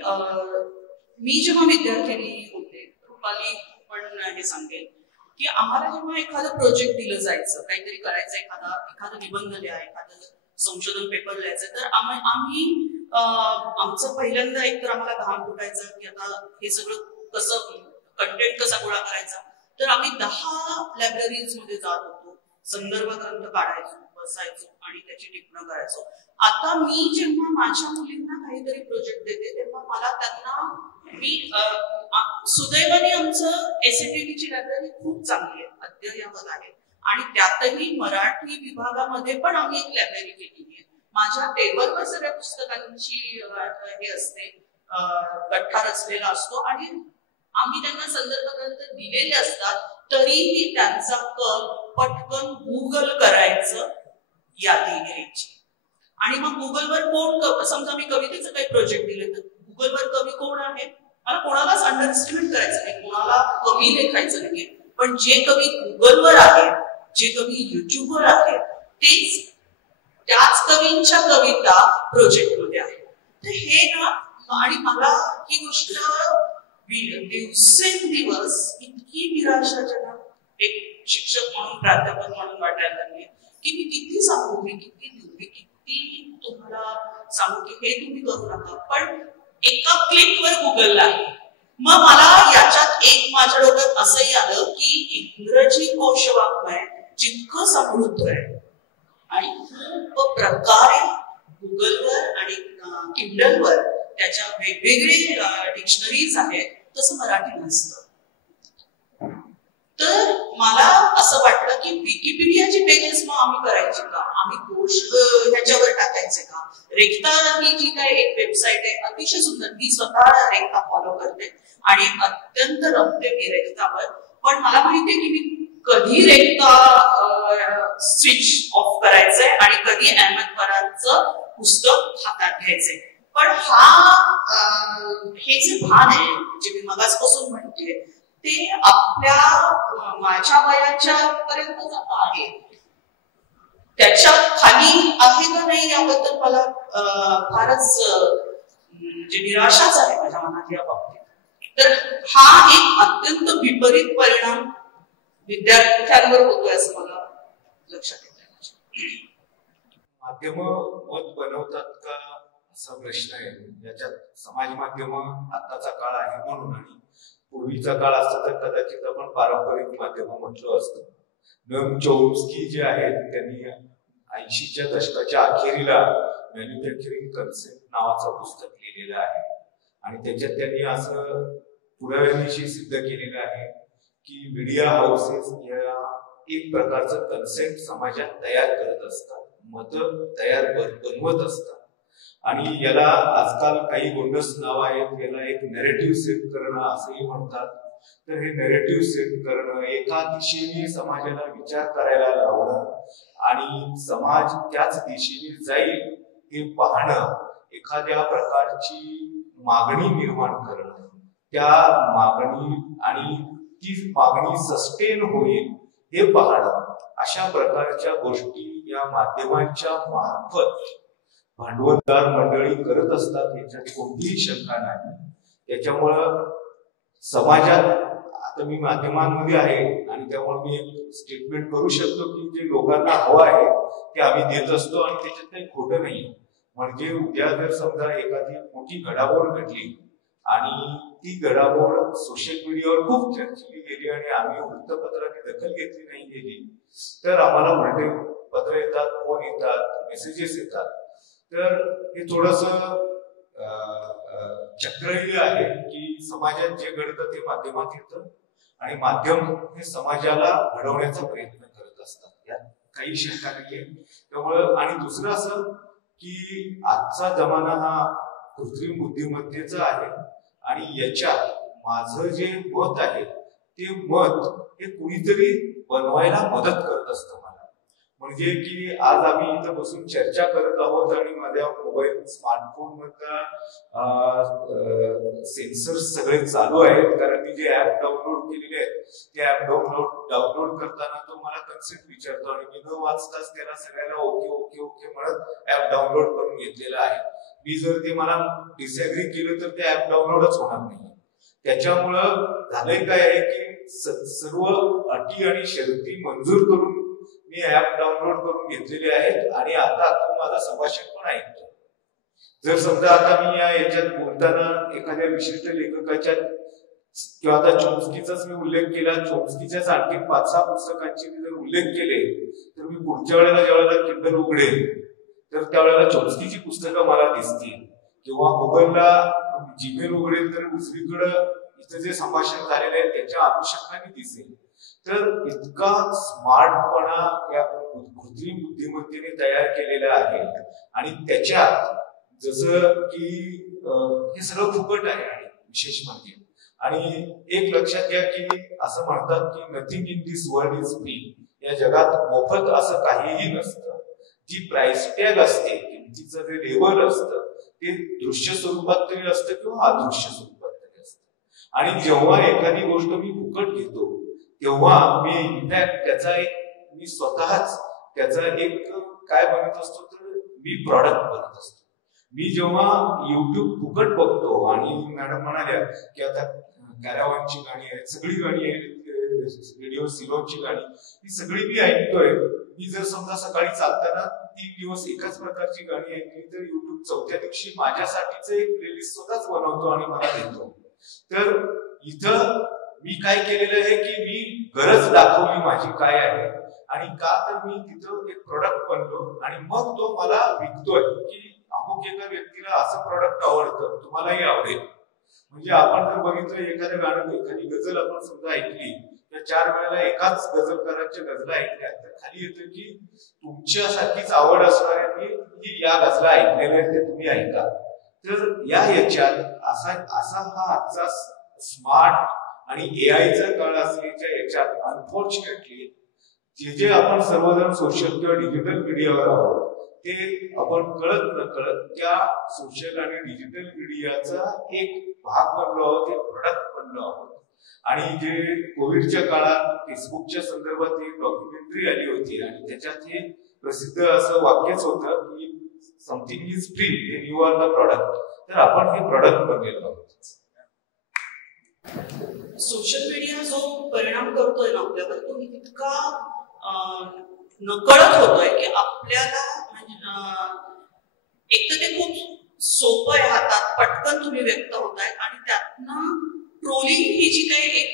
मी जेव्हा विद्यार्थिनी होते, रुपाली पण हे सांगेल की आम्हाला जेव्हा एखादं प्रोजेक्ट दिलं जायचं, काहीतरी करायचं, एखादा निबंध लिहा, एखादं संशोधन पेपर लिहायचं, तर आम्ही आमचं पहिल्यांदा एक तर आम्हाला घाम फुटायचा की आता हे सगळं कसं कंटेंट कसा गोळा करायचा. तर आम्ही 10 लायब्ररीज मध्ये जात होतो, संदर्भ ग्रंथ काढायचो, बसायचो आणि त्याची टिप्पणी करायचो. आता मी जेव्हा माझ्या मुलींना काहीतरी प्रोजेक्ट देते तेव्हा मला त्यांना मी सुदैवाने आमचं एसएटीची लायब्ररी खूप चांगली आहे, अद्ययावत आहे आणि त्यातही मराठी विभागामध्ये पण आम्ही एक लायब्ररी केलेली आहे. माझ्या टेबलवर सगळ्या पुस्तकांची हे असते, गठ्ठा रचलेला असतो आणि आम्ही त्यांना संदर्भ ग्रंथ दिलेले असतात, तरीही त्यांचा कल पटकन गुगल करायचं, यादी घ्यायची. आणि मग गुगलवर कोण, समजा मी कवितेचं काही प्रोजेक्ट दिले तर गुगलवर कवी कोण आहे, मला कोणालाच अंडरएस्टिमेट करायचं नाही, कोणाला कवी लेखायचं नाहीये. पण जे कवी गुगलवर आहेत, जे कवी युट्यूबवर आहेत, तेच त्याच कवींच्या कविता प्रोजेक्ट मध्ये आहेत. तर हे ना, आणि मला ही गोष्ट दिवसेंदिवस इतकी निराशाजनक एक शिक्षक म्हणून, प्राध्यापक म्हणून वाटायला लागली की मी किती सांगू, मी किती तुम्हाला सांगू की हे तुम्ही करू नका, पण एका क्लिकवर गुगलला आहे. मग मला याच्यात एक माझ्या डोक्यात असंही आलं की इंग्रजी कोशवाङ्मय जितकं समृद्ध आहे आणि खूप प्रकारे गुगलवर आणि किंडलवर त्याच्या वेगवेगळे डिक्शनरीज आहेत, तसं मराठी नसतं. तर मला असं वाटलं की विकिपीडियाची पेजेस मग आम्ही करायची का, आम्ही कोश ह्याच्यावर टाकायचे का. रेखता ही जी काही एक वेबसाईट आहे अतिशय सुंदर, मी स्वतः रेखता फॉलो करते आणि अत्यंत रमते मी रेखतावर. पण मला माहितीये की मी कधी रेखता स्विच ऑफ करायचंय आणि कधी अहमद फरादचं पुस्तक हातात घ्यायचंय. पण हे जे भान आहे जे मी मगाचपासून म्हणते ते आपल्या माझ्या वयाच्या पर्यंतच आता आहे. त्याच्या खाली आहे का नाही याबद्दल मला फारच निराशाच आहे माझ्या मनात या बाबतीत. तर हा एक अत्यंत विपरीत परिणाम विद्यार्थ्यांवर होतोय असं मला लक्षात येतं. माध्यम मत बनवतात का असा प्रश्न आहे. याच्यात समाज माध्यम आताचा काळ आहे म्हणून आणि पूर्वीचा काळ असता तर कदाचित आपण पारंपरिक माध्यम म्हटलं असतं. नोम चॉम्स्की जे आहेत त्यांनी 80च्या दशकाच्या अखेरीला मॅन्युफॅक्चरिंग कन्सेप्ट नावाचं पुस्तक लिहिलेलं आहे आणि त्याच्यात त्यांनी असं पुराव्यानिशी सिद्ध केलेलं आहे की मीडिया हाऊसेस या एक प्रकारचं कन्सेप्ट समाजात तयार करत असतात, मत तयार बनवत असतात आणि याला आजकाल काही गोंडस नाव आहेत. याला एक नॅरेटिव्ह सेट करणं असंही म्हणतात. तर हे नॅरेटिव्ह सेट करणं, एका दिशेने समाजाला विचार करायला लावणं आणि समाज त्याच दिशेने जाईल हे पाहणं, एखाद्या प्रकारची मागणी निर्माण करणं, त्या मागणी आणि ती मागणी सस्टेन होईल हे पाहणं, अशा प्रकारच्या गोष्टी या माध्यमांच्या मार्फत भांडवलदार मंडळी करत असतात. याच्यात कोणतीही शंका नाही. त्याच्यामुळं समाजात आता मी माध्यमांमध्ये आहे आणि त्यामुळे मी एक स्टेटमेंट करू शकतो की जे लोकांना हवं आहे ते आम्ही देत असतो आणि त्याच्यात काही खोटं नाही. म्हणजे उद्या जर समजा एखादी मोठी घडामोड घडली आणि ती घडामोड सोशल मीडियावर खूप चर्चिली गेली आणि आम्ही वृत्तपत्राने दखल घेतली नाही गेली तर आम्हाला उलटे पत्र येतात, फोन येतात, मेसेजेस येतात. तर हे थोडस चक्रव्यूह आहे की समाजात जे घडतं ते माध्यमात येतं आणि माध्यम हे समाजाला घडवण्याचा प्रयत्न करत असतात. यात काही शंका नाहीये. त्यामुळं आणि दुसरं असं की आजचा जमाना हा कृत्रिम बुद्धिमत्तेचा आहे आणि याच्यात माझं जे मत आहे ते मत हे कुणीतरी बनवायला मदत करत असतं मला. म्हणजे की आज आम्ही इथं बसून चर्चा करत आहोत आणि माझ्या मोबाईल स्मार्टफोन मधला सेन्सर्स सगळे चालू आहेत कारण मी जे ऍप डाउनलोड केलेले आहेत ते ऍप डाउनलोड करताना तो मला कन्सेप्ट विचारतो आणि मी न वाचताच त्याला सगळ्याला ओके ओके ओके म्हणत ऍप डाउनलोड करून घेतलेला आहे. मी जर ते मला डिसएग्री केलं तर ते ऍप डाउनलोडच होणार नाही. त्याच्यामुळं झालंय काय आहे की सर्व अटी आणि शर्ती मंजूर करून मी ऍप डाउनलोड करून घेतलेले आहेत आणि आता तो माझा संभाषण पण ऐकतो. जर समजा आता मी याच्यात बोलताना एखाद्या विशिष्ट लेखकाच्या किंवा आता चॉम्स्कीचाच मी उल्लेख केला, चॉम्स्कीच्याच आणखी 5-6 पुस्तकांचे मी जर उल्लेख केले तर मी पुढच्या वेळेला ज्यावेळेला किंडल उघडेल तर त्यावेळेला चॉम्स्कीची पुस्तकं मला दिसतील किंवा गुगलला जीमेल उघडेल तर उजवीकडं इथं जे संभाषण झालेलं आहे त्याच्या अनुषंगाने दिसेल. तर इतका स्मार्टपणा या कृत्रिम बुद्धिमत्तेने तयार केलेला आहे आणि त्याच्यात जसं की हे सगळं फुकट आहे आणि विशेष म्हणजे आणि एक लक्षात घ्या की असं म्हणतात की nothing in this world is free. या जगात मोफत असं काहीही नसतं. जी प्राइस टॅग असते, किमतीचं जे लेबल असतं ते दृश्य स्वरूपात तरी असतं किंवा अदृश्य स्वरूपात तरी असतं आणि जेव्हा एखादी गोष्ट मी फुकट घेतो तेव्हा मी इनफॅक्ट त्याचा एक मी स्वतःच त्याचा एक काय बनत असतो तर मी प्रॉडक्ट बनत असतो. मी जेव्हा युट्यूब फुकट बघतो आणि मॅडम म्हणाल्या की आता कॅरावानची गाणी आहेत, सगळी गाणी आहेत, रेडिओ सिलोनची गाणी ही सगळी मी ऐकतोय. मी जर समजा सकाळी चालताना 3 दिवस एकाच प्रकारची गाणी ऐकली तर युट्यूब 4थ्या दिवशी माझ्यासाठीच एक प्लेलिस्ट स्वतःच बनवतो आणि मला देतो. तर इथं मी काय केलेलं आहे की मी गरज दाखवली माझी काय आहे आणि का तर मी तिथं एक प्रोडक्ट बनलो आणि मग तो मला विकतोय की अमुक एका व्यक्तीला असं प्रोडक्ट आवडतं, तुम्हालाही आवडेल. म्हणजे आपण जर बघितलं एखादं गाणं, एखादी गझल आपण समजा ऐकली तर 4 वेळेला एकाच गझलकारांच्या गझला ऐकल्या तर खाली येतं की तुमच्यासारखीच आवड असणाऱ्यांनी या गझला ऐकलेल्या आहेत ते तुम्ही ऐका. तर याच्यात असा हा आजचा स्मार्ट आणि एआयचा काळ असल्याच्या याच्यात अनफॉर्च्युनेटली जे आपण सर्वजण सोशल किंवा डिजिटल मीडियावर आहोत ते आपण कळत नकळत त्या सोशल आणि डिजिटल मीडियाचा एक भाग बनलो आहोत, एक प्रोडक्ट बनलो आहोत. आणि जे कोविडच्या काळात फेसबुकच्या संदर्भात एक डॉक्युमेंटरी आली होती आणि त्याच्यात हे प्रसिद्ध असं वाक्यच होतं की something is free then you are the product. तर आपण हे प्रॉडक्ट बनलेलो आहोत. सोशल मीडिया जो परिणाम करतोय ना आपल्यावर तो इतका नकळत होतोय की आपल्याला एक तर ते खूप सोपं आहे, हातात पटकन तुम्ही व्यक्त होताय आणि त्यातनं ट्रोलिंग ही जी काही एक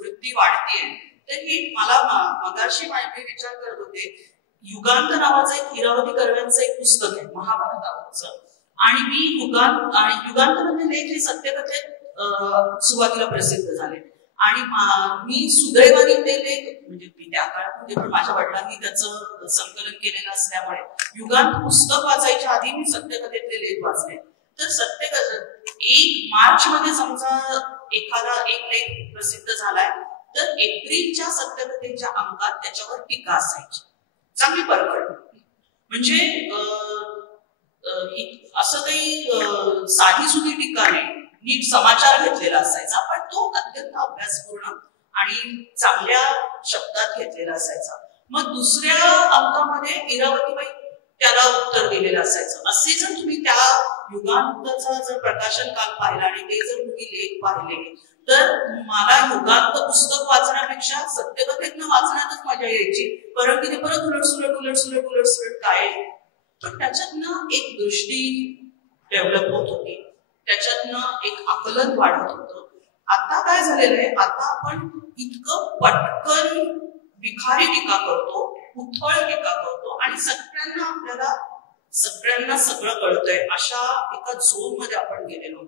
वृत्ती वाढतीये तर ही मला मगाशी मी विचार करत होते. युगांत नावाचं एक इरावती कर्व्यांचं एक पुस्तक आहे महाभारतावरचं आणि मी युगांतमधले लेख हे सत्यकथेत सुरुवातीला प्रसिद्ध झाले आणि मी सुदैवाने ते लेख म्हणजे मी त्या काळामध्ये पण माझ्या वडिलांनी त्याचं संकलन केलेलं असल्यामुळे युगांत पुस्तक वाचायच्या आधी मी सत्यकथेतले लेख वाचले. तर सत्यकथा 1 मार्च मध्ये समजा एखादा एक लेख प्रसिद्ध झालाय तर एप्रिलच्या सत्यकथेच्या अंकात त्याच्यावर टीका असायची चांगली परखड. म्हणजे असं काही साधी सुधी टीका नाही, नीट समाचार घेतलेला असायचा पण तो अत्यंत अभ्यासपूर्ण आणि चांगल्या शब्दात घेतलेला असायचा. मग दुसऱ्या अंकामध्ये इरावतीबाई त्याला उत्तर दिलेलं असायचं. असे जर तुम्ही त्या युगांतचा जर प्रकाशन काल पाहिला आणि ते जर तुम्ही लेख पाहिले तर मला युगांत पुस्तक वाचण्यापेक्षा सत्यकथेतनं वाचण्यातच मजा यायची. कारण की ते परत उलटसुलट काय पण त्याच्यातनं एक दृष्टी डेव्हलप होत होती, त्याच्यातनं एक आकलन वाढत होतं. आता काय झालेलं आहे, आता आपण इतकं पटकन विखारी टीका करतो, उथळ टीका करतो आणि सगळ्यांना सगळं कळतंय अशा एका झोन मध्ये आपण गेलेलो.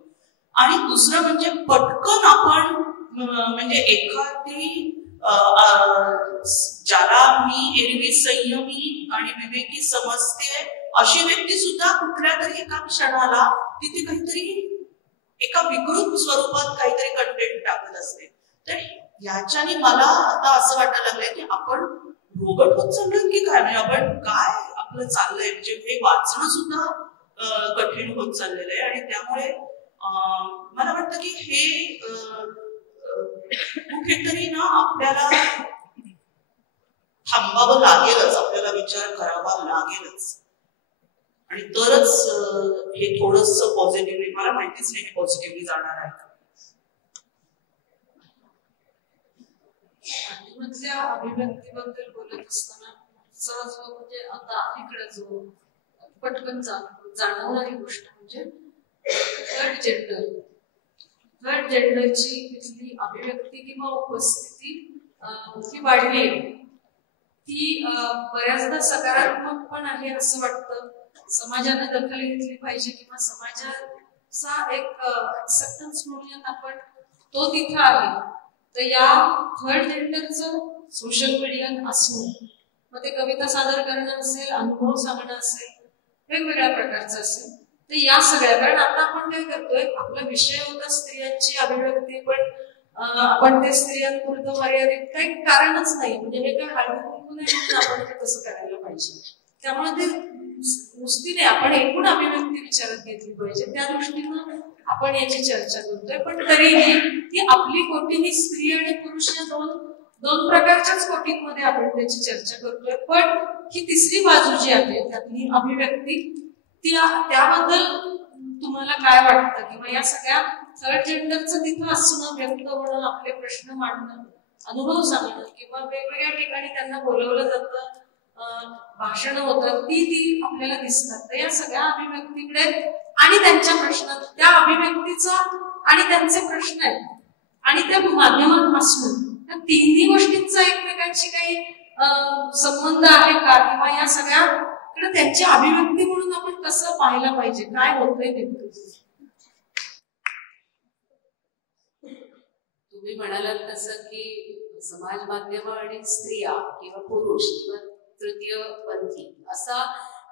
आणि दुसरं म्हणजे पटकन आपण म्हणजे एखादी ज्याला मी एरवी संयमी आणि विवेकी समजते अशी व्यक्ती सुद्धा कुठल्या तरी एका क्षणाला तिथे काहीतरी एका विकृत स्वरूपात काहीतरी कंटेंट टाकत असते. तर ह्याच्याने मला आता असं वाटायला लागलंय की आपण रोगट होत चाललोय की काय, म्हणजे आपण काय आपलं चाललंय, म्हणजे हे वाचणं सुद्धा कठीण होत चाललेलं आहे. आणि त्यामुळे मला वाटतं की हे कुठेतरी ना आपल्याला थांबावं लागेलच, आपल्याला विचार करावा लागेलच आणि तरच हे थोडस पॉझिटिव्हली, मला माहितीच नाही हे पॉझिटिव्हली जाणार आहे. मधल्या अभिव्यक्तीबद्दल बोलत असताना सहज म्हणजे आता इकडे जो पटकन जाणवणारी गोष्ट म्हणजे थर्ड जेंडरची इथली अभिव्यक्ती किंवा उपस्थिती ती वाढली आहे. ती बऱ्याचदा सकारात्मक पण आहे असं वाटतं. समाजाने दखल घेतली पाहिजे किंवा समाजाचा एक ऍक्सेप्टन्स म्हणून आपण तो तिथं आहे. तर या थर्ड जेंडरचं सोशल मीडिया असणं, मग ते कविता सादर करणं असेल, अनुभव सांगणं असेल, वेगवेगळ्या प्रकारचं असेल, तर या सगळ्या, कारण आता आपण काय करतोय, आपला विषय होता स्त्रियांची अभिव्यक्ती, पण आपण ते स्त्रियांपुरतं मर्यादित काही कारणच नाही, म्हणजे हे काय हळूहळू नाही आपण ते तसं करायला पाहिजे. त्यामुळे ते नुसती नाही, आपण एकूण अभिव्यक्ती विचारात घेतली पाहिजे, त्या दृष्टीनं आपण याची चर्चा करतोय. पण तरीही ती आपली कोटी ही स्त्री आणि पुरुष या दोन प्रकारच्याच कोटींमध्ये आपण त्याची चर्चा करतोय. पण ही तिसरी बाजू जी आहे त्यातली अभिव्यक्ती, त्याबद्दल तुम्हाला काय वाटतं, किंवा या सगळ्या थर्ड जेंडरचं तिथं असणं, व्यक्त होणं, आपले प्रश्न मांडणं, अनुभव सांगणं, किंवा वेगवेगळ्या ठिकाणी त्यांना बोलवलं जातं, भाषणं होतात, ती आपल्याला दिसतात. तर या सगळ्या अभिव्यक्तीकडे आणि त्यांच्या प्रश्नात, त्या अभिव्यक्तीचा आणि त्यांचे प्रश्न आहेत आणि त्या माध्यमात असणं, त्या तिन्ही गोष्टींचा एकमेकांशी काही संबंध आहे का, किंवा या सगळ्याकडे त्यांची अभिव्यक्ती म्हणून आपण कसं पाहायला पाहिजे, काय होतंय नेमकं? तुम्ही म्हणालात तसं की समाज माध्यम आणि स्त्रिया किंवा पुरुष किंवा तृतीयपंथी असा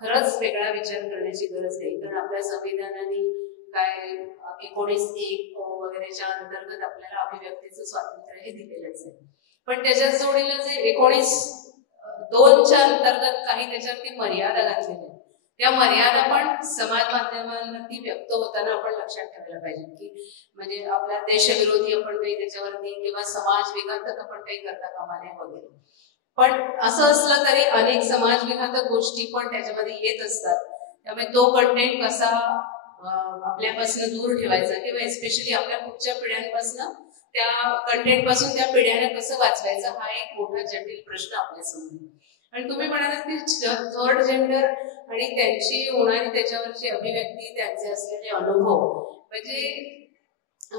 खरंच वेगळा विचार करण्याची गरज आहे. कारण आपल्या संविधानाने काय 19(1) वगैरेच्या अंतर्गत आपल्याला अभिव्यक्तीचं स्वातंत्र्य हे दिलेलंच आहे. पण त्याच्या जोडीला जे 19(2)च्या अंतर्गत काही त्याच्यावरती मर्यादा घातलेल्या आहेत, त्या मर्यादा पण समाज माध्यमांवरती व्यक्त होताना आपण लक्षात ठेवायला पाहिजे की म्हणजे आपला देशविरोधी आपण काही त्याच्यावरती किंवा समाज विघातक आपण काही करता कामा नये वगैरे. पण असं असलं तरी अनेक समाज विघातक गोष्टी पण त्याच्यामध्ये येत असतात. त्यामुळे तो कंटेंट कसा आपल्यापासून दूर ठेवायचा किंवा एस्पेशली आपल्या पुढच्या पिढ्यांपासून त्या कंटेंट पासून त्या पिढ्यांना कसं वाचवायचं हा एक मोठा जटिल प्रश्न आपल्यासमोर. आणि तुम्ही म्हणालात की थर्ड जेंडर आणि त्यांची होणारी त्याच्यावरची अभिव्यक्ती, त्यांचे असलेले अनुभव, म्हणजे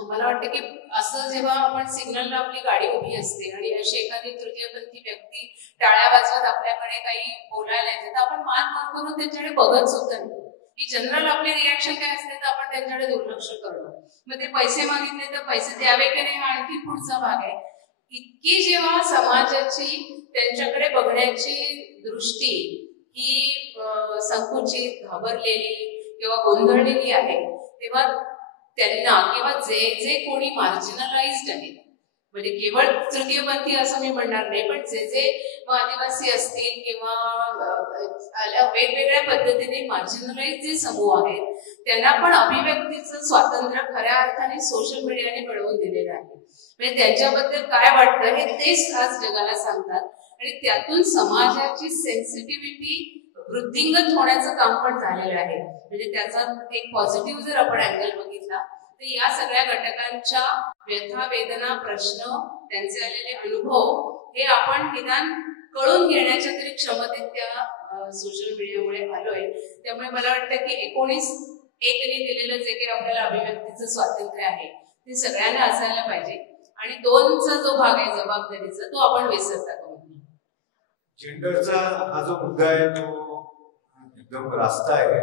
मला वाटतं की असं जेव्हा आपण सिग्नलला आपली गाडी उभी असते आणि अशी एखादी तृतीयपंथी व्यक्ती टाळ्या वाजवत आपल्याकडे काही बोलायला येते तर आपण मान वर करून त्यांच्याकडे बघत सुद्धा नाही की जनरल आपले रिॲक्शन काय असते तर आपण त्यांच्याकडे दुर्लक्ष करतो. मग ते पैसे मागितले तर पैसे द्यावे की नाही हा आणखी पुढचा भाग आहे. इतकी जेव्हा समाजाची त्यांच्याकडे बघण्याची दृष्टी ही संकुचित, घाबरलेली किंवा गोंधळलेली आहे, तेव्हा त्यांना किंवा जे कोणी मार्जिनलाइज्ड आहेत, म्हणजे केवळ तृतीयपंथी असं मी म्हणणार नाही, पण जे आदिवासी असतील किंवा वेगवेगळ्या पद्धतीने मार्जिनलाइज जे समूह आहेत त्यांना पण अभिव्यक्तीचं स्वातंत्र्य खऱ्या अर्थाने सोशल मीडियाने मिळवून दिलेलं आहे. म्हणजे त्यांच्याबद्दल काय वाटतं हे तेच आज जगाला सांगतात आणि त्यातून समाजाची सेन्सिटिव्हिटी वृद्धिंगत होण्याचं काम पण झालेलं आहे. म्हणजे त्याचा एक पॉझिटिव्ह जर आपण अँगल बघितला तर या सगळ्या घटकांच्या व्यथा, वेदना, प्रश्न, त्यांचे आलेले अनुभव हे आपण निदान कळून घेण्याच्या तरी क्षमतेत त्या सोशल मीडियामुळे आलोय. त्यामुळे मला वाटतं की 19(1) दिलेलं जे काही आपल्याला अभिव्यक्तीचं स्वातंत्र्य आहे ते सगळ्यांना असायला पाहिजे आणि 2चा जो भाग आहे जबाबदारीचा तो आपण विसरता कामा नये. जेंडरचा हा जो मुद्दा आहे तो एकदम रास्त आहे.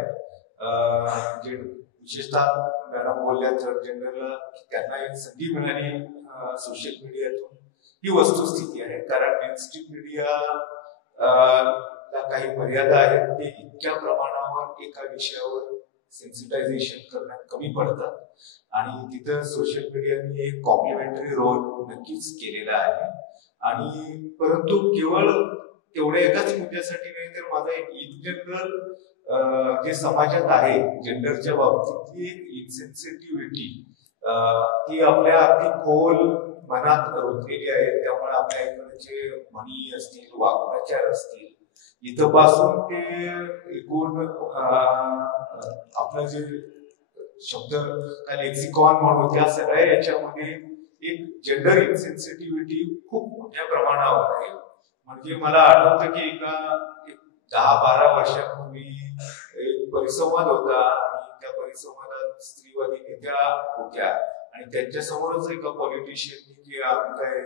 विशेषतः मॅडम बोलल्या थर्ड जेंडरला त्यांना एक संधी मिळाली सोशल मीडियातून, ही वस्तुस्थिती आहे. कारण मेनस्ट्रीम मीडियाला काही मर्यादा आहेत, ते इतक्या प्रमाणावर एका विषयावर सेन्सिटायझेशन करण्यात कमी पडतात आणि तिथं सोशल मीडियाने एक कॉम्प्लिमेंटरी रोल नक्कीच केलेला आहे. आणि परंतु केवळ तेवढ्या एकाच मुद्द्यासाठी नाही तर माझा एक इन जनरल जे समाजात आहे जेंडरच्या बाबतीतली एक इन्सेन्सिटिव्हिटी ती आपल्या अगदी खोल मनात रुजलेली आहे. त्यामुळे आपल्या इकडचे म्हणी असतील, वाक्प्रचार असतील, इथपासून ते एकूण आपलं जे शब्द काय लेक्सिकॉन म्हणून त्या सगळ्या याच्यामध्ये एक जेंडर इन्सेन्सिटिव्हिटी खूप मोठ्या प्रमाणावर आहे. म्हणजे मला आठवतं की एका 10-12 वर्षांपूर्वी एक परिसंवाद होता आणि त्या परिसंवादात स्त्रीवादी नेत्या होत्या आणि त्यांच्या समोरच एका पॉलिटिशियननी की आम्ही काय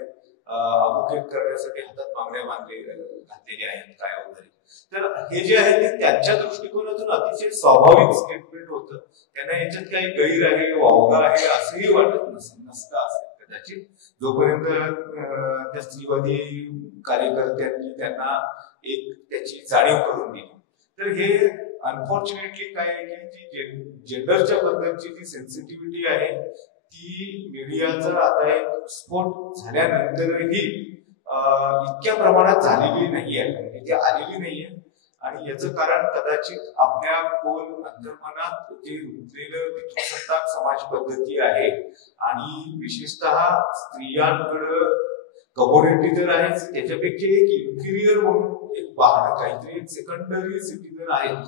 अमुकेट करण्यासाठी हातात मागण्या घातलेल्या आहेत काय वगैरे. तर हे जे आहे ते त्यांच्या दृष्टिकोनातून अतिशय स्वाभाविक स्टेटमेंट होतं. त्यांना याच्यात काही गैर आहे, वावगा आहे असंही वाटत नसतं असेल कदाचित, जोपर्यंत त्या स्त्रीवादी कार्यकर्त्यांनी त्यांना एक त्याची जाणीव करून दिली. तर हे अनफॉर्च्युनेटली काय आहे की जी जेंडरच्या बद्दलची जी सेन्सिटिव्हिटी आहे ती मीडियाचा आता एक स्फोट झाल्यानंतरही इतक्या प्रमाणात झालेली नाहीये, म्हणजे ती आलेली नाहीये. आणि याचं कारण कदाचित आपल्या खोल अंतर्मनात जे रुजलेलं पितृसत्ताक समाज पद्धती आहे आणि विशेषतः स्त्रियांकडं कमोडिटी तर आहेच, त्याच्यापेक्षा एक इन्फिरियर म्हणून एक पाहणं, काहीतरी एक सेकंडरी सिटीजन आहेत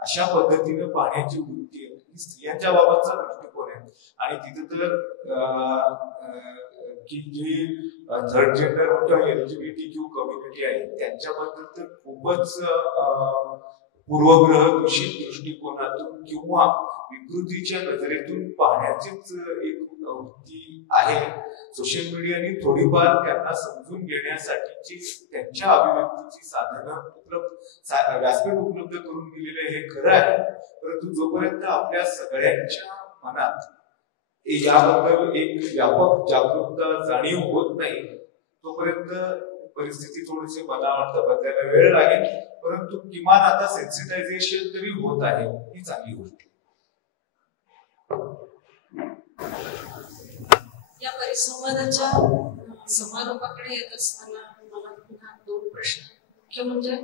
अशा पद्धतीने पाहण्याची वृत्ती आहे. स्त्रियांच्या बाबतचा दृष्टिकोन आहे. आणि तिथे तर की जी थर्ड जेंडर किंवा LGBTQ कम्युनिटी आहे त्यांच्याबद्दल तर खूपच पूर्वग्रह दूषित दृष्टिकोनातून किंवा विकृतीच्या नजरेतून पाहण्याचीच एक वृत्ती आहे. सोशल मीडियाने थोडीफार त्यांना समजून घेण्यासाठीची त्यांच्या अभिव्यक्तीची साधनं व्यासपीठ उपलब्ध करून दिलेले हे खरं आहे. परंतु जोपर्यंत आपल्या सगळ्यांच्या मनात याबद्दल एक व्यापक जागरूकता जाणीव होत नाही तोपर्यंत परिस्थिती थोडीशी मला वाटतं बदलायला वेळ लागेल. परंतु किमान आता सेन्सिटायझेशन तरी होत आहे, ही चांगली गोष्ट. परिसंवादाच्या समारोपाकडे येत असताना मला पुन्हा 2 प्रश्न. मुख्य म्हणजे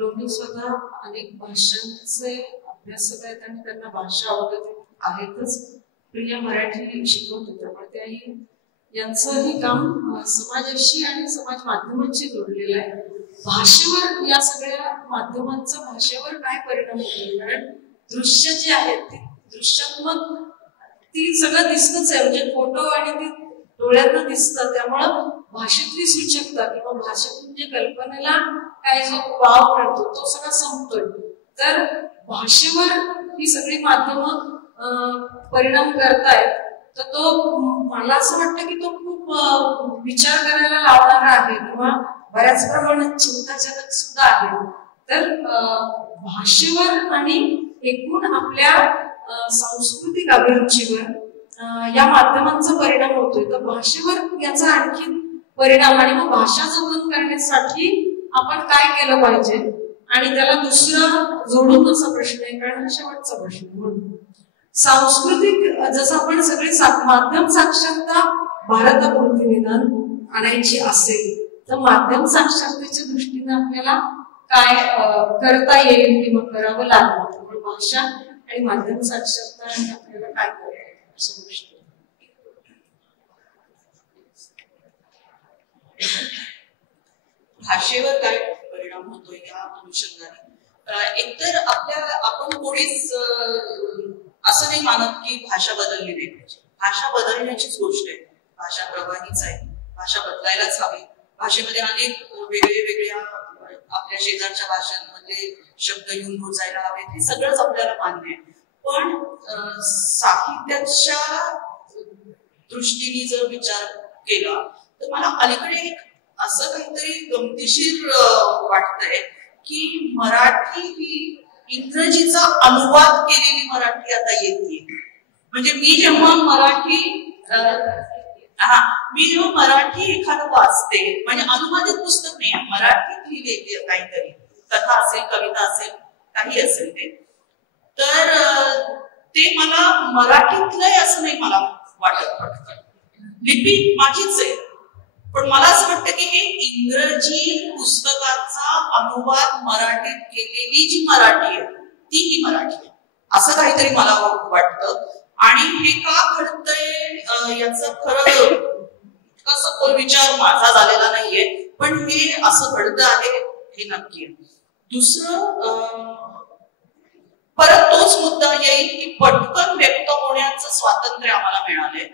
लोणी स्वतः अनेक भाषांचे अभ्यासक आहेत आणि त्यांना भाषा आवडत आहेतच. प्रिय मराठी शिकवत होत्या, पण त्याही यांचंही काम समाजाशी आणि समाज माध्यमांशी जोडलेलं आहे. भाषेवर या सगळ्या माध्यमांचा भाषेवर काय परिणाम होतो? कारण दृश्य जे आहेत ते दृश्यात्मक ती सगळं दिसतच आहे, म्हणजे फोटो आणि ती डोळ्यांना दिसतं, त्यामुळं भाषेतली सूचकता किंवा भाषेतून जे कल्पनेला काय जो वाव मिळतो तो सगळा संपतोय. तर भाषेवर ही सगळी माध्यमं परिणाम करतायत, तर तो मला असं वाटतं की तो खूप विचार करायला लावणारा आहे किंवा बऱ्याच प्रमाणात चिंताजनक सुद्धा आहे. तर भाषेवर आणि एकूण आपल्या सांस्कृतिक अभिरुचीवर या माध्यमांचा परिणाम होतोय. तर भाषेवर याचा आणखी परिणाम आणि मग भाषा जतन करण्यासाठी आपण काय केलं पाहिजे आणि त्याला दुसरं जोडून असा प्रश्न आहे. कारण शेवटचा प्रश्न म्हणून सांस्कृतिक जसं आपण सगळी माध्यम साक्षरता भारतापुरती निदान आणायची असेल तर माध्यम साक्षरतेच्या दृष्टीने आपल्याला काय करता येईल किंवा करावं लागतं. त्यामुळे भाषा आणि माध्यम साक्षरता आणि आपल्याला काय करायचं अशा गोष्टी. भाषेवर काय परिणाम होतोय या अनुषंगाने एकतर आपण कोणीच असं नाही मानत की भाषा बदलली नाही पाहिजे. भाषा बदलण्याचीच गोष्ट आहे. भाषा प्रवाहीच आहे, भाषा बदलायलाच हवी. भाषेमध्ये अनेक वेगवेगळ्या आपल्या शेजारच्या भाषांमध्ये शब्द येऊन पोचायला हवेत, हे सगळंच आपल्याला मान्य आहे. पण साहित्याच्या दृष्टीने जर विचार केला तर मला अलीकडे असं काहीतरी गमतीशीर वाटतंय की मराठी ही इंग्रजीचा अनुवाद केलेली मराठी आता येते. म्हणजे मी जेव्हा मराठी एखादं वाचते, म्हणजे अनुवादित पुस्तक नाही, मराठीत लिहिलेली काहीतरी कथा असेल, कविता असेल, काही असेल ते, तर ते मला मराठीतलंय असं नाही मला वाटत. लिपी माझीच आहे, पण मला असं वाटतं की हे इंग्रजी पुस्तकाचा अनुवाद मराठीत केलेली जी मराठी आहे ती ही मराठी आहे असं काहीतरी मला वाटतं. आणि हे का घडतंय याचा खरं कसं विचार माझा झालेला नाहीये, पण हे असं घडतं आहे हे नक्की आहे. दुसरं परत तोच मुद्दा येईल की पटकन व्यक्त होण्याचं स्वातंत्र्य आम्हाला मिळालंय,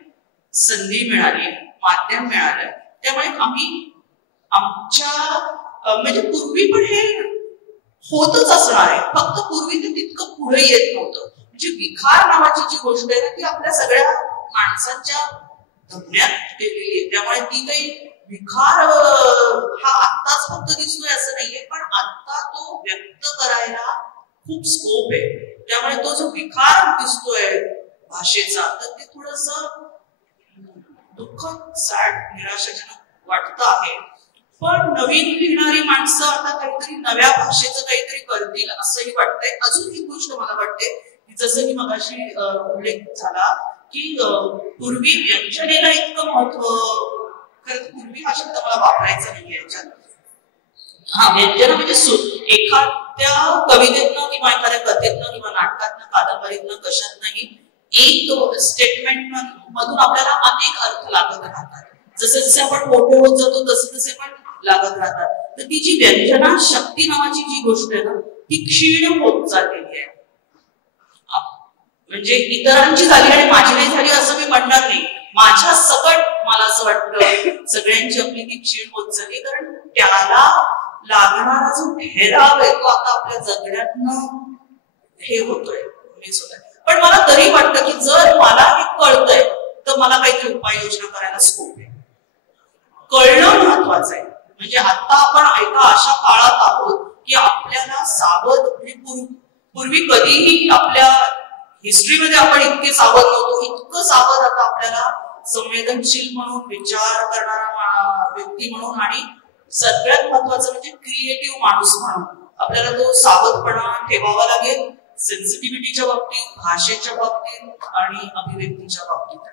संधी मिळाली, माध्यम मिळालंय. त्यामुळे आम्ही आमच्या म्हणजे पूर्वी पण हे होतच असणार आहे, फक्त पूर्वी ते तितकं पुढे येत नव्हतं. म्हणजे विखार नावाची जी गोष्ट आहे ना ती आपल्या सगळ्या माणसांच्या धमन्यात गेलेली आहे. त्यामुळे ती काही विखार हा आत्ताच फक्त दिसतोय असं नाहीये, पण आता तो व्यक्त करायला खूप स्कोप आहे. त्यामुळे तो जो विखार दिसतोय भाषेचा तर ते थोडस दुःखद, सॅड, निराशाजनक वाटतं आहे. पण नवीन लिहिणारी माणसं आता काहीतरी नव्या भाषेचं काहीतरी करतील असंही वाटतंय. अजून एक गोष्ट मला वाटते की जसं की मगाशी उल्लेख झाला की पूर्वी व्यंजनेला इतकं महत्व, खरं पूर्वी हा शब्द मला वापरायचा नाहीये याच्यात. व्यंजन म्हणजे एखाद्या कवितेतनं किंवा एखाद्या कथेतनं किंवा नाटकातनं, कादंबरीतनं, कशातनंही एक स्टेटमेंट मधून आपल्याला अनेक अर्थ लागत राहतात. जसे जसे आपण मोठे होत जातो तसे तसे पण लागत राहतात. तर ती जी व्यंजना शक्ती नावाची जी गोष्ट आहे ना ती क्षीण होत चाललेली आहे. म्हणजे इतरांची झाली आणि माझी नाही झाली असं मी म्हणणार नाही. माझ्या सकट मला असं वाटतं सगळ्यांची आपली ती क्षीण होत चालली, कारण त्याला लागणारा जो ठेराव आहे तो आता आपल्या जगण्यातनं हे होतोय. पण मला तरी वाटतं की जर मला हे कळतंय तर मला काहीतरी उपाययोजना करायला स्कोप आहे. कळणं महत्वाचं आहे. म्हणजे आता आपण एका अशा काळात आहोत की आपल्याला सावध, पूर्वी कधीही आपल्या हिस्ट्रीमध्ये आपण इतके सावध नव्हतो, इतकं सावध आता आपल्याला संवेदनशील म्हणून, विचार करणारा व्यक्ती म्हणून आणि सगळ्यात महत्वाचं म्हणजे क्रिएटिव्ह माणूस म्हणून आपल्याला तो सावधपणा ठेवावा लागेल. सेन्सिटिव्हिटीच्या बाबतीत, भाषेच्या बाबतीत आणि अभिव्यक्तीच्या बाबतीत.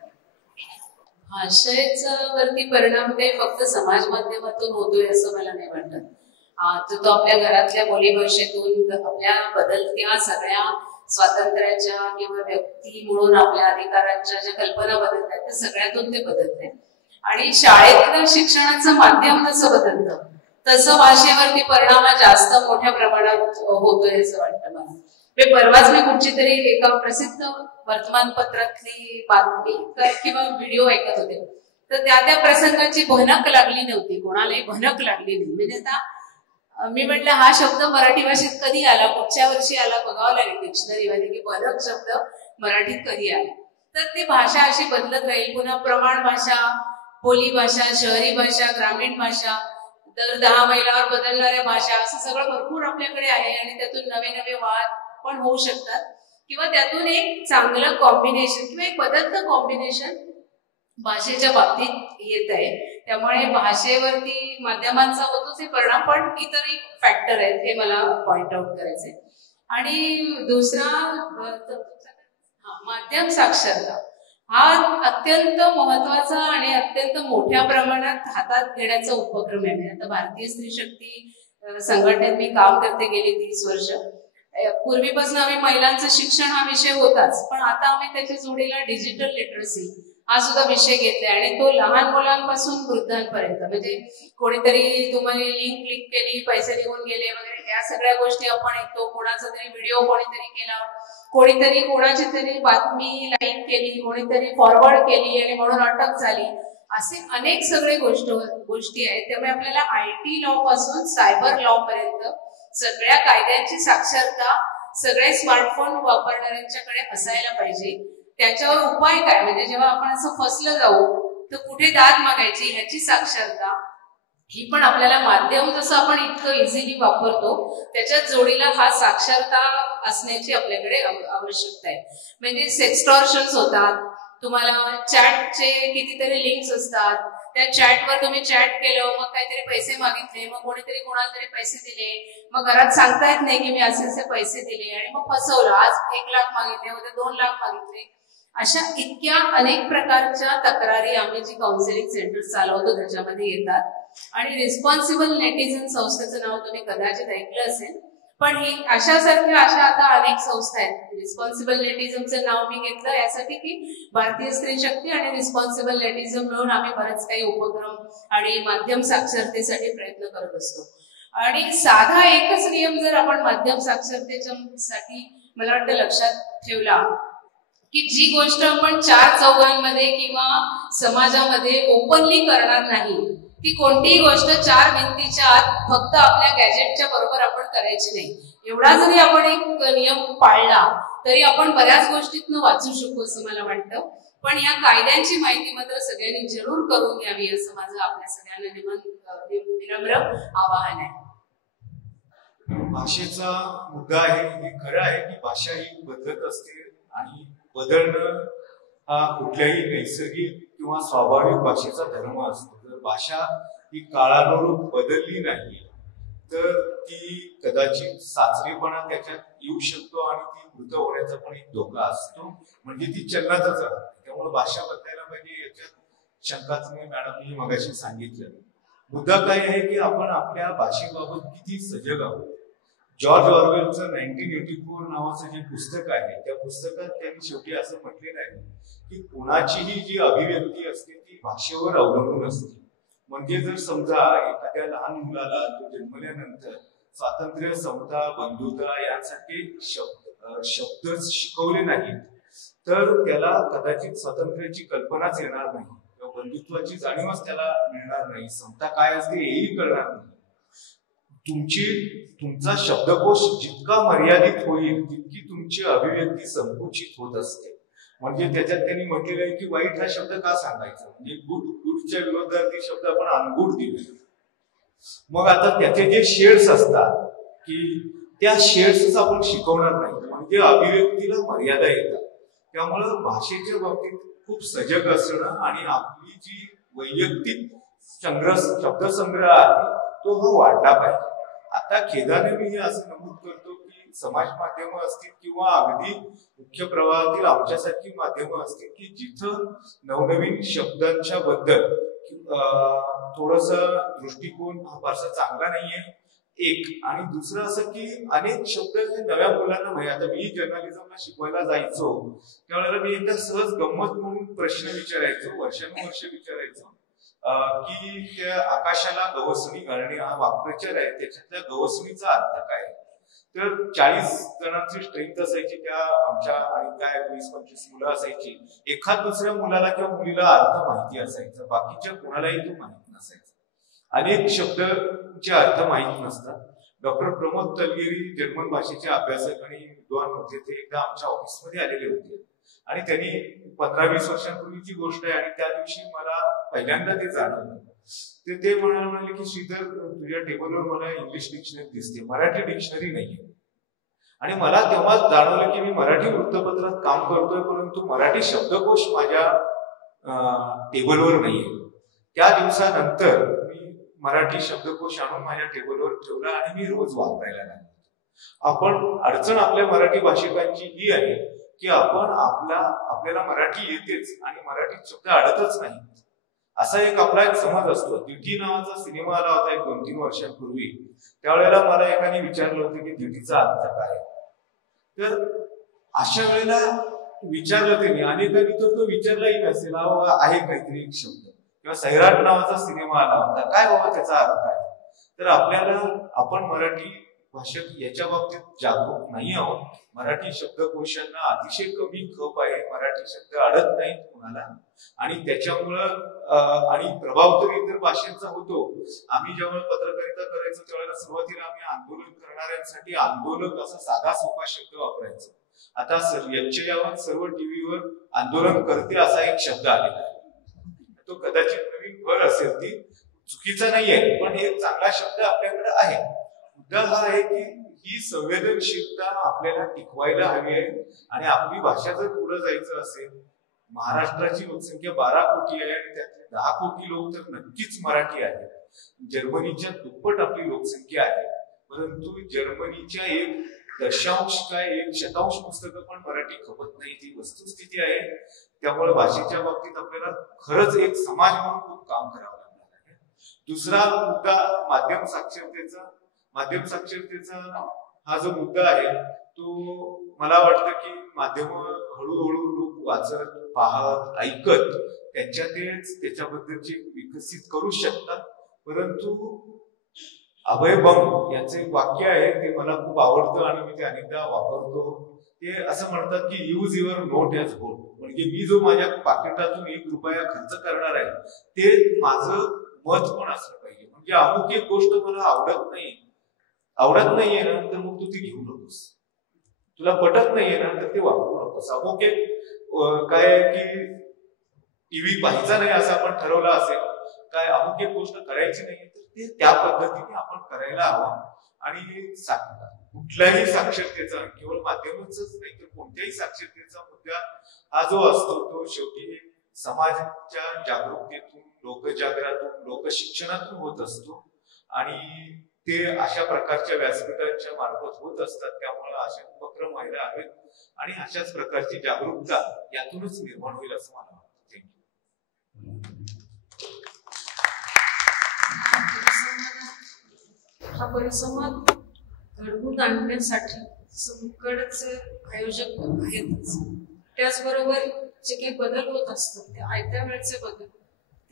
भाषेचा वरती परिणाम काही फक्त समाज माध्यमातून होतोय असं मला नाही वाटत. तो आपल्या घरातल्या बोलीभाषेतून, आपल्या बदलत्या सगळ्या स्वातंत्र्याच्या किंवा व्यक्ती म्हणून आपल्या अधिकारांच्या ज्या कल्पना बदलतात त्या सगळ्यातून ते बदलते. आणि शाळेतलं शिक्षणाचं माध्यम जसं बदलतं तसं भाषेवरती परिणाम जास्त मोठ्या प्रमाणात होतोय असं वाटतं मला. परवाच मी कुठची तरी एका प्रसिद्ध वर्तमानपत्रातली बातमी किंवा व्हिडिओ ऐकत होते, तर त्या प्रसंगाची भनक लागली नव्हती, कोणालाही भनक लागली नाही. म्हणजे आता मी म्हटलं हा शब्द मराठी भाषेत कधी आला, पुढच्या वर्षी आला, बघावं लागेल डिक्शनरीमध्ये की भनक शब्द मराठीत कधी आला. तर ती भाषा अशी बदलत राहील. पुन्हा प्रमाण भाषा, बोली भाषा, शहरी भाषा, ग्रामीण भाषा, दर 10 मैलावर बदलणाऱ्या भाषा, असं सगळं भरपूर आपल्याकडे आहे. आणि त्यातून नवे नवे वाद पण होऊ शकतात किंवा त्यातून एक चांगलं कॉम्बिनेशन किंवा एक बदलतं कॉम्बिनेशन भाषेच्या बाबतीत येत आहे. त्यामुळे भाषेवरती माध्यमांचा होतोच हे परिणाम, पण इतरही फॅक्टर आहेत हे मला पॉइंट आउट करायचे. आणि दुसरा माध्यम साक्षरता हा अत्यंत महत्वाचा आणि अत्यंत मोठ्या प्रमाणात हातात घेण्याचा उपक्रम आहे. आता भारतीय स्त्री शक्ती संघटनेत मी काम करते गेली 30 वर्ष. पूर्वीपासून आम्ही महिलांचं शिक्षण हा विषय होताच, पण आता आम्ही त्याच्या जोडीला डिजिटल लिटरसी हा सुद्धा विषय घेतलाय. आणि तो लहान मुलांपासून वृद्धांपर्यंत, म्हणजे कोणीतरी तुम्हाला लिंक क्लिक केली, पैसे निघून गेले वगैरे, या सगळ्या गोष्टी आपण ऐकतो. कोणाचा तरी व्हिडिओ कोणीतरी केला, कोणीतरी कोणाची तरी बातमी लाईक केली, कोणीतरी फॉरवर्ड केली आणि म्हणून अटक झाली, असे अनेक सगळे गोष्टी आहेत. त्यामुळे आपल्याला IT लॉ पासून सायबर लॉ पर्यंत सगळ्या कायद्यांची साक्षरता सगळे स्मार्टफोन वापरणाऱ्यांच्याकडे असायला पाहिजे. त्याच्यावर उपाय काय, म्हणजे जेव्हा आपण असं फसलं जाऊ तर कुठे दाद मागायची ह्याची साक्षरता ही पण आपल्याला माध्यम जसं आपण इतकं इझिली वापरतो त्याच्यात जोडीला हा साक्षरता असण्याची आपल्याकडे आवश्यकता आहे. म्हणजे सेक्सटॉर्शन्स होतात, तुम्हाला चॅटचे कितीतरी लिंक्स असतात, त्या चॅटवर तुम्ही चॅट केलं, मग काहीतरी पैसे मागितले, मग कोणीतरी कोणाला तरी पैसे दिले, मग घरात सांगता येत नाही की मी असे पैसे दिले आणि मग फसवलं. आज 1 लाख मागितले, उद्या 2 लाख मागितले. अशा इतक्या अनेक प्रकारच्या तक्रारी आम्ही जी काउन्सिलिंग सेंटर चालवतो त्याच्यामध्ये येतात. आणि रिस्पॉन्सिबल नेटिझन संस्थेचं नाव तुम्ही कदाचित ऐकलं असेल, पण ही अशा आता अनेक संस्था आहेत. रिस्पॉन्सिबल नेटिझमचं नाव मी घेतलं यासाठी की भारतीय स्त्री शक्ती आणि रिस्पॉन्सिबल नेटिझम मिळून आम्ही बरेच काही उपक्रम आणि माध्यम साक्षरतेसाठी प्रयत्न करत असतो. आणि साधा एकच नियम जर आपण माध्यम साक्षरतेच्या साठी मला वाटतं लक्षात ठेवला की जी गोष्ट आपण 4 चौघांमध्ये किंवा समाजामध्ये ओपनली करणार नाही, ती कोणतीही गोष्ट 4 भिंतीच्या आत फक्त आपल्या गॅजेटच्या बरोबर आपण करायची नाही. एवढा जरी आपण एक नियम पाळला तरी आपण बऱ्याच गोष्टीतनं वाचू शकू असं मला वाटतं. पण या कायद्यांची माहिती मात्र सगळ्यांनी जरूर करून घ्यावी असं माझं आपल्या सगळ्यांना विनम्र आवाहन आहे. भाषेचा मुद्दा आहे, हे खरं आहे की भाषा ही बदलत असते आणि बदलणं हा कुठल्याही नैसर्गिक किंवा स्वाभाविक भाषेचा धर्म असतो. जर भाषा ही काळानुरूप बदलली नाही तर ती कदाचित साचरेपणा त्याच्यात येऊ शकतो आणि ती मृत होण्याचा पण एक धोका असतो, म्हणजे ती चलनातच राहते. त्यामुळे भाषा बदलायला पाहिजे याच्यात शंकाच नाही. मॅडमनी मगाशी सांगितलं. मुद्दा काय आहे की आपण आपल्या भाषेबाबत किती सजग आहोत. जॉर्ज ऑरवेलचं 1984 नावाचं जे पुस्तक आहे त्या पुस्तकात त्यांनी शेवटी असं म्हटलेलं आहे की कोणाचीही जी अभिव्यक्ती असते ती भाषेवर अवलंबून असते. म्हणजे जर समजा एखाद्या लहान मुलाला तो जन्मल्यानंतर स्वातंत्र्य, समता, बंधुता यांसारखे शब्द शिकवले नाहीत तर त्याला कदाचित स्वातंत्र्याची कल्पनाच येणार नाही किंवा बंधुत्वाची जाणीवच त्याला मिळणार नाही, समता काय असते हेही कळणार नाही. तुमचा शब्दकोश जितका मर्यादित होईल तितकी तुमची अभिव्यक्ती संकुचित होत असते. म्हणजे त्याच्यात त्यांनी म्हटलेलं आहे की वाईट हा शब्द का सांगायचा, म्हणजे गुडच्या विरोधार्थी शब्द आपण अनगुड दिले. मग आता त्याचे जे शेड्स असतात की त्या शेड्स आपण शिकवणार नाही, म्हणजे अभिव्यक्तीला मर्यादा येतात. त्यामुळं भाषेच्या बाबतीत खूप सजग असणं आणि आपली जी वैयक्तिक शब्दसंग्रह आहे तो हा वाढला पाहिजे. आता खेदाने मी असं नमूद करतो की समाज माध्यमं असतील किंवा अगदी मुख्य प्रवाहातील आमच्यासारखी माध्यमं असतील की जिथं नवनवीन शब्दांच्या बद्दल थोडस दृष्टिकोन हा फारसा चांगला नाहीये एक, आणि दुसरं असं की अनेक शब्द हे नव्या मुलांना माहिती. आता मी जर्नलिझमला शिकवायला जायचो त्यावेळेला मी एकदा सहज गंमत म्हणून प्रश्न विचारायचो, वर्षानुवर्ष विचारायचो की त्या आकाशाला गवसणी घालणे हा वाक्प्रचार आहे, त्याच्यातल्या गवसणीचा अर्थ काय. तर 40 जणांची स्ट्रेंथ असायची त्या आमच्या, आणि काय 20-25 मुलं असायची. एखाद दुसऱ्या मुलाला किंवा मुलीला अर्थ माहिती असायचा, बाकीच्या कोणालाही तो माहिती नसायचा. अनेक शब्दांचे अर्थ माहित नसतात. डॉक्टर प्रमोद तलगिरी जर्मन भाषेचे अभ्यासक आणि विद्वान होते, ते एकदा आमच्या ऑफिसमध्ये आलेले होते आणि त्यांनी 15-20 वर्षांपूर्वीची गोष्ट आहे आणि त्या दिवशी मला पहिल्यांदा ते जाणवलं. ते म्हणाले की श्रीधर तुझ्या टेबलवर मला इंग्लिश डिक्शनरी दिसते, मराठी डिक्शनरी नाहीये. आणि मला तेव्हाच जाणवलं की मी मराठी वृत्तपत्रात काम करतोय परंतु मराठी शब्दकोश माझ्या टेबलवर नाहीये. त्या दिवसानंतर मी मराठी शब्दकोश आणून माझ्या टेबलवर ठेवला आणि मी रोज वापरायला लागलो. आपण अडचण आपल्या मराठी भाषिकांची ही आहे की आपल्याला मराठी येतेच आणि मराठीत शब्द अडतच नाही, असा एक आपला एक समज असतो. दिठी नावाचा सिनेमा आला होता 1-2-3 वर्षांपूर्वी. त्यावेळेला मला एकाने विचारलं होतं की दिठीचा अर्थ काय. तर अशा वेळेला विचारलं त्यांनी, अनेकांनी तो विचारलाही नसेल आहे काहीतरी एक शब्द, किंवा सैराट नावाचा सिनेमा आला होता, काय बाबा त्याचा अर्थ आहे. तर आपण मराठी भाषक याच्या बाबतीत जागरूक नाही आहोत. मराठी शब्दकोशांना अतिशय कमी खप आहे, मराठी शब्द अडत नाहीत कोणाला, आणि त्याच्यामुळं आणि प्रभाव तर इतर भाषेचा होतो. आम्ही जेव्हा पत्रकारिता करायचो त्यावेळेला सुरुवातीला आम्ही आंदोलन करणाऱ्यांसाठी आंदोलक असा साधा सोपा शब्द वापरायचो. आता यावर सर्व टीव्हीवर आंदोलन करते असा एक शब्द आलेला आहे. तो कदाचित नवीन भर असेल, ती चुकीचा नाहीये पण एक चांगला शब्द आपल्याकडे आहे. मुद्दा हा आहे की ही संवेदनशीलता आपल्याला टिकवायला हवी आहे. आणि आपली भाषा जर पुढे जायचं असेल, महाराष्ट्राची लोकसंख्या 12 कोटी आहे आणि त्यातले 10 कोटी लोक तर नक्कीच मराठी आहेत. जर्मनीच्या दुप्पट आपली लोकसंख्या आहे, परंतु जर्मनीच्या 1.1 पुस्तकं पण मराठी खपत नाही, ती वस्तुस्थिती आहे. त्यामुळे भाषेच्या बाबतीत आपल्याला खरंच एक समाज म्हणून खूप काम करावं लागणार आहे. दुसरा मुद्दा माध्यम साक्षरतेचा हा जो मुद्दा आहे तो मला वाटतं की माध्यम हळूहळू लोक वाचत, पाहत, ऐकत त्याच्याबद्दलची विकसित करू शकतात. परंतु अभय बंग यांचे वाक्य आहे ते मला खूप आवडतं आणि मी ते अनेकदा वापरतो. ते असं म्हणतात की use your note as gold. म्हणजे मी जो माझ्या पाकिटातून 1 रुपया खर्च करणार आहे ते माझं मत पण असलं पाहिजे. म्हणजे अमुक एक गोष्ट मला आवडत नाहीये ना तर मग तू ती घेऊ नकोस. तुला पटत नाहीये ना तर ते वापरू नकोस. अमुक एक काय की टीव्ही पाहायचा नाही असं आपण ठरवलं असेल, काय अमुक एक गोष्ट करायची नाही तर ते त्या पद्धतीने आपण करायला हवं. आणि कुठल्याही साक्षरतेचा, केवळ माध्यमांच नाही तर कोणत्याही साक्षरतेचा मुद्दा हा जो असतो तो शेवटी समाजाच्या जागरूकतेतून, लोकजागरातून, लोकशिक्षणातून होत असतो. आणि ते अशा प्रकारच्या व्यासपीठांच्या मार्फत होत असतात. त्यामुळे असे उपक्रम व्हायला हवेत आणि अशाच प्रकारची जागरूकता यातूनच निर्माण होईल असं मला वाटतं. हा परिसंवाद घडवून आणण्यासाठी संकडचे आयोजक आहेतच. त्याचबरोबर जे काही बदल होत असतात ते आयत्या वेळचे बदल,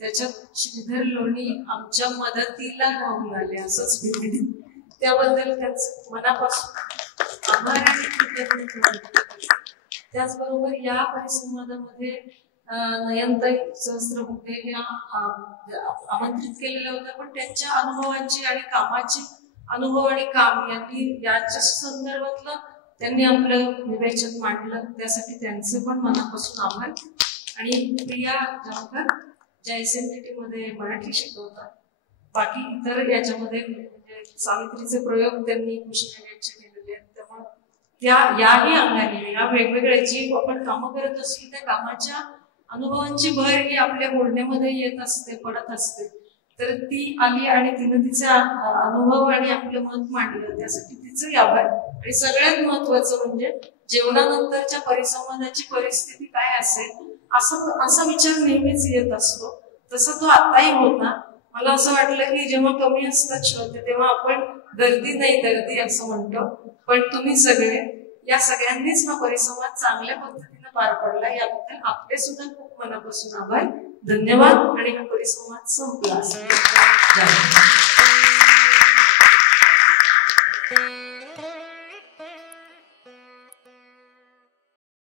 त्याच्यात श्रीधर लोणी आमच्या मदतीला धावून आले असंच मी त्याबद्दल त्याच मनापासून आभार आणि कृतज्ञता. त्याचबरोबर या परिसंवादामध्ये नयनताई सहस्त्रबुद्धे या आमंत्रित केलेल्या होत्या, पण त्यांच्या अनुभवांची आणि कामाची अनुभव आणि काम याच्या संदर्भातलं त्यांनी आपलं विवेचन मांडलं, त्यासाठी त्यांचे पण मनापासून आभार. आणि प्रिया जामकर ज्या SNDT मध्ये मराठी शिकवतात, बाकी इतर याच्यामध्ये म्हणजे सावित्रीचे प्रयोग त्यांनी कुशीनगरचे केलेले आहेत. त्यामुळे याही अंगाने या वेगवेगळ्या जी आपण कामं करत असतो त्या कामाच्या अनुभवांची भर ही आपल्या बोलण्यामध्ये येत असते, पडत असते. तर ती आली आणि तिनं तिचा अनुभव आणि आपलं मत मांडलं, त्यासाठी तिचंही आभार. आणि सगळ्यात महत्वाचं म्हणजे जेवणानंतरच्या परिसंवादाची परिस्थिती काय असेल असा विचार नेहमीच येत असतो, तसा तो आताही होता. मला असं वाटलं की जेव्हा कमी असतात श्रोते तेव्हा आपण गर्दी नाही दर्दी असं म्हणतो, पण तुम्ही सगळे या सगळ्यांनीच हा परिसंवाद चांगल्या पद्धतीने पार पडला, याबद्दल आपले सुद्धा खूप मनापासून आभार. धन्यवाद. आणि हा परिसंवाद संपला.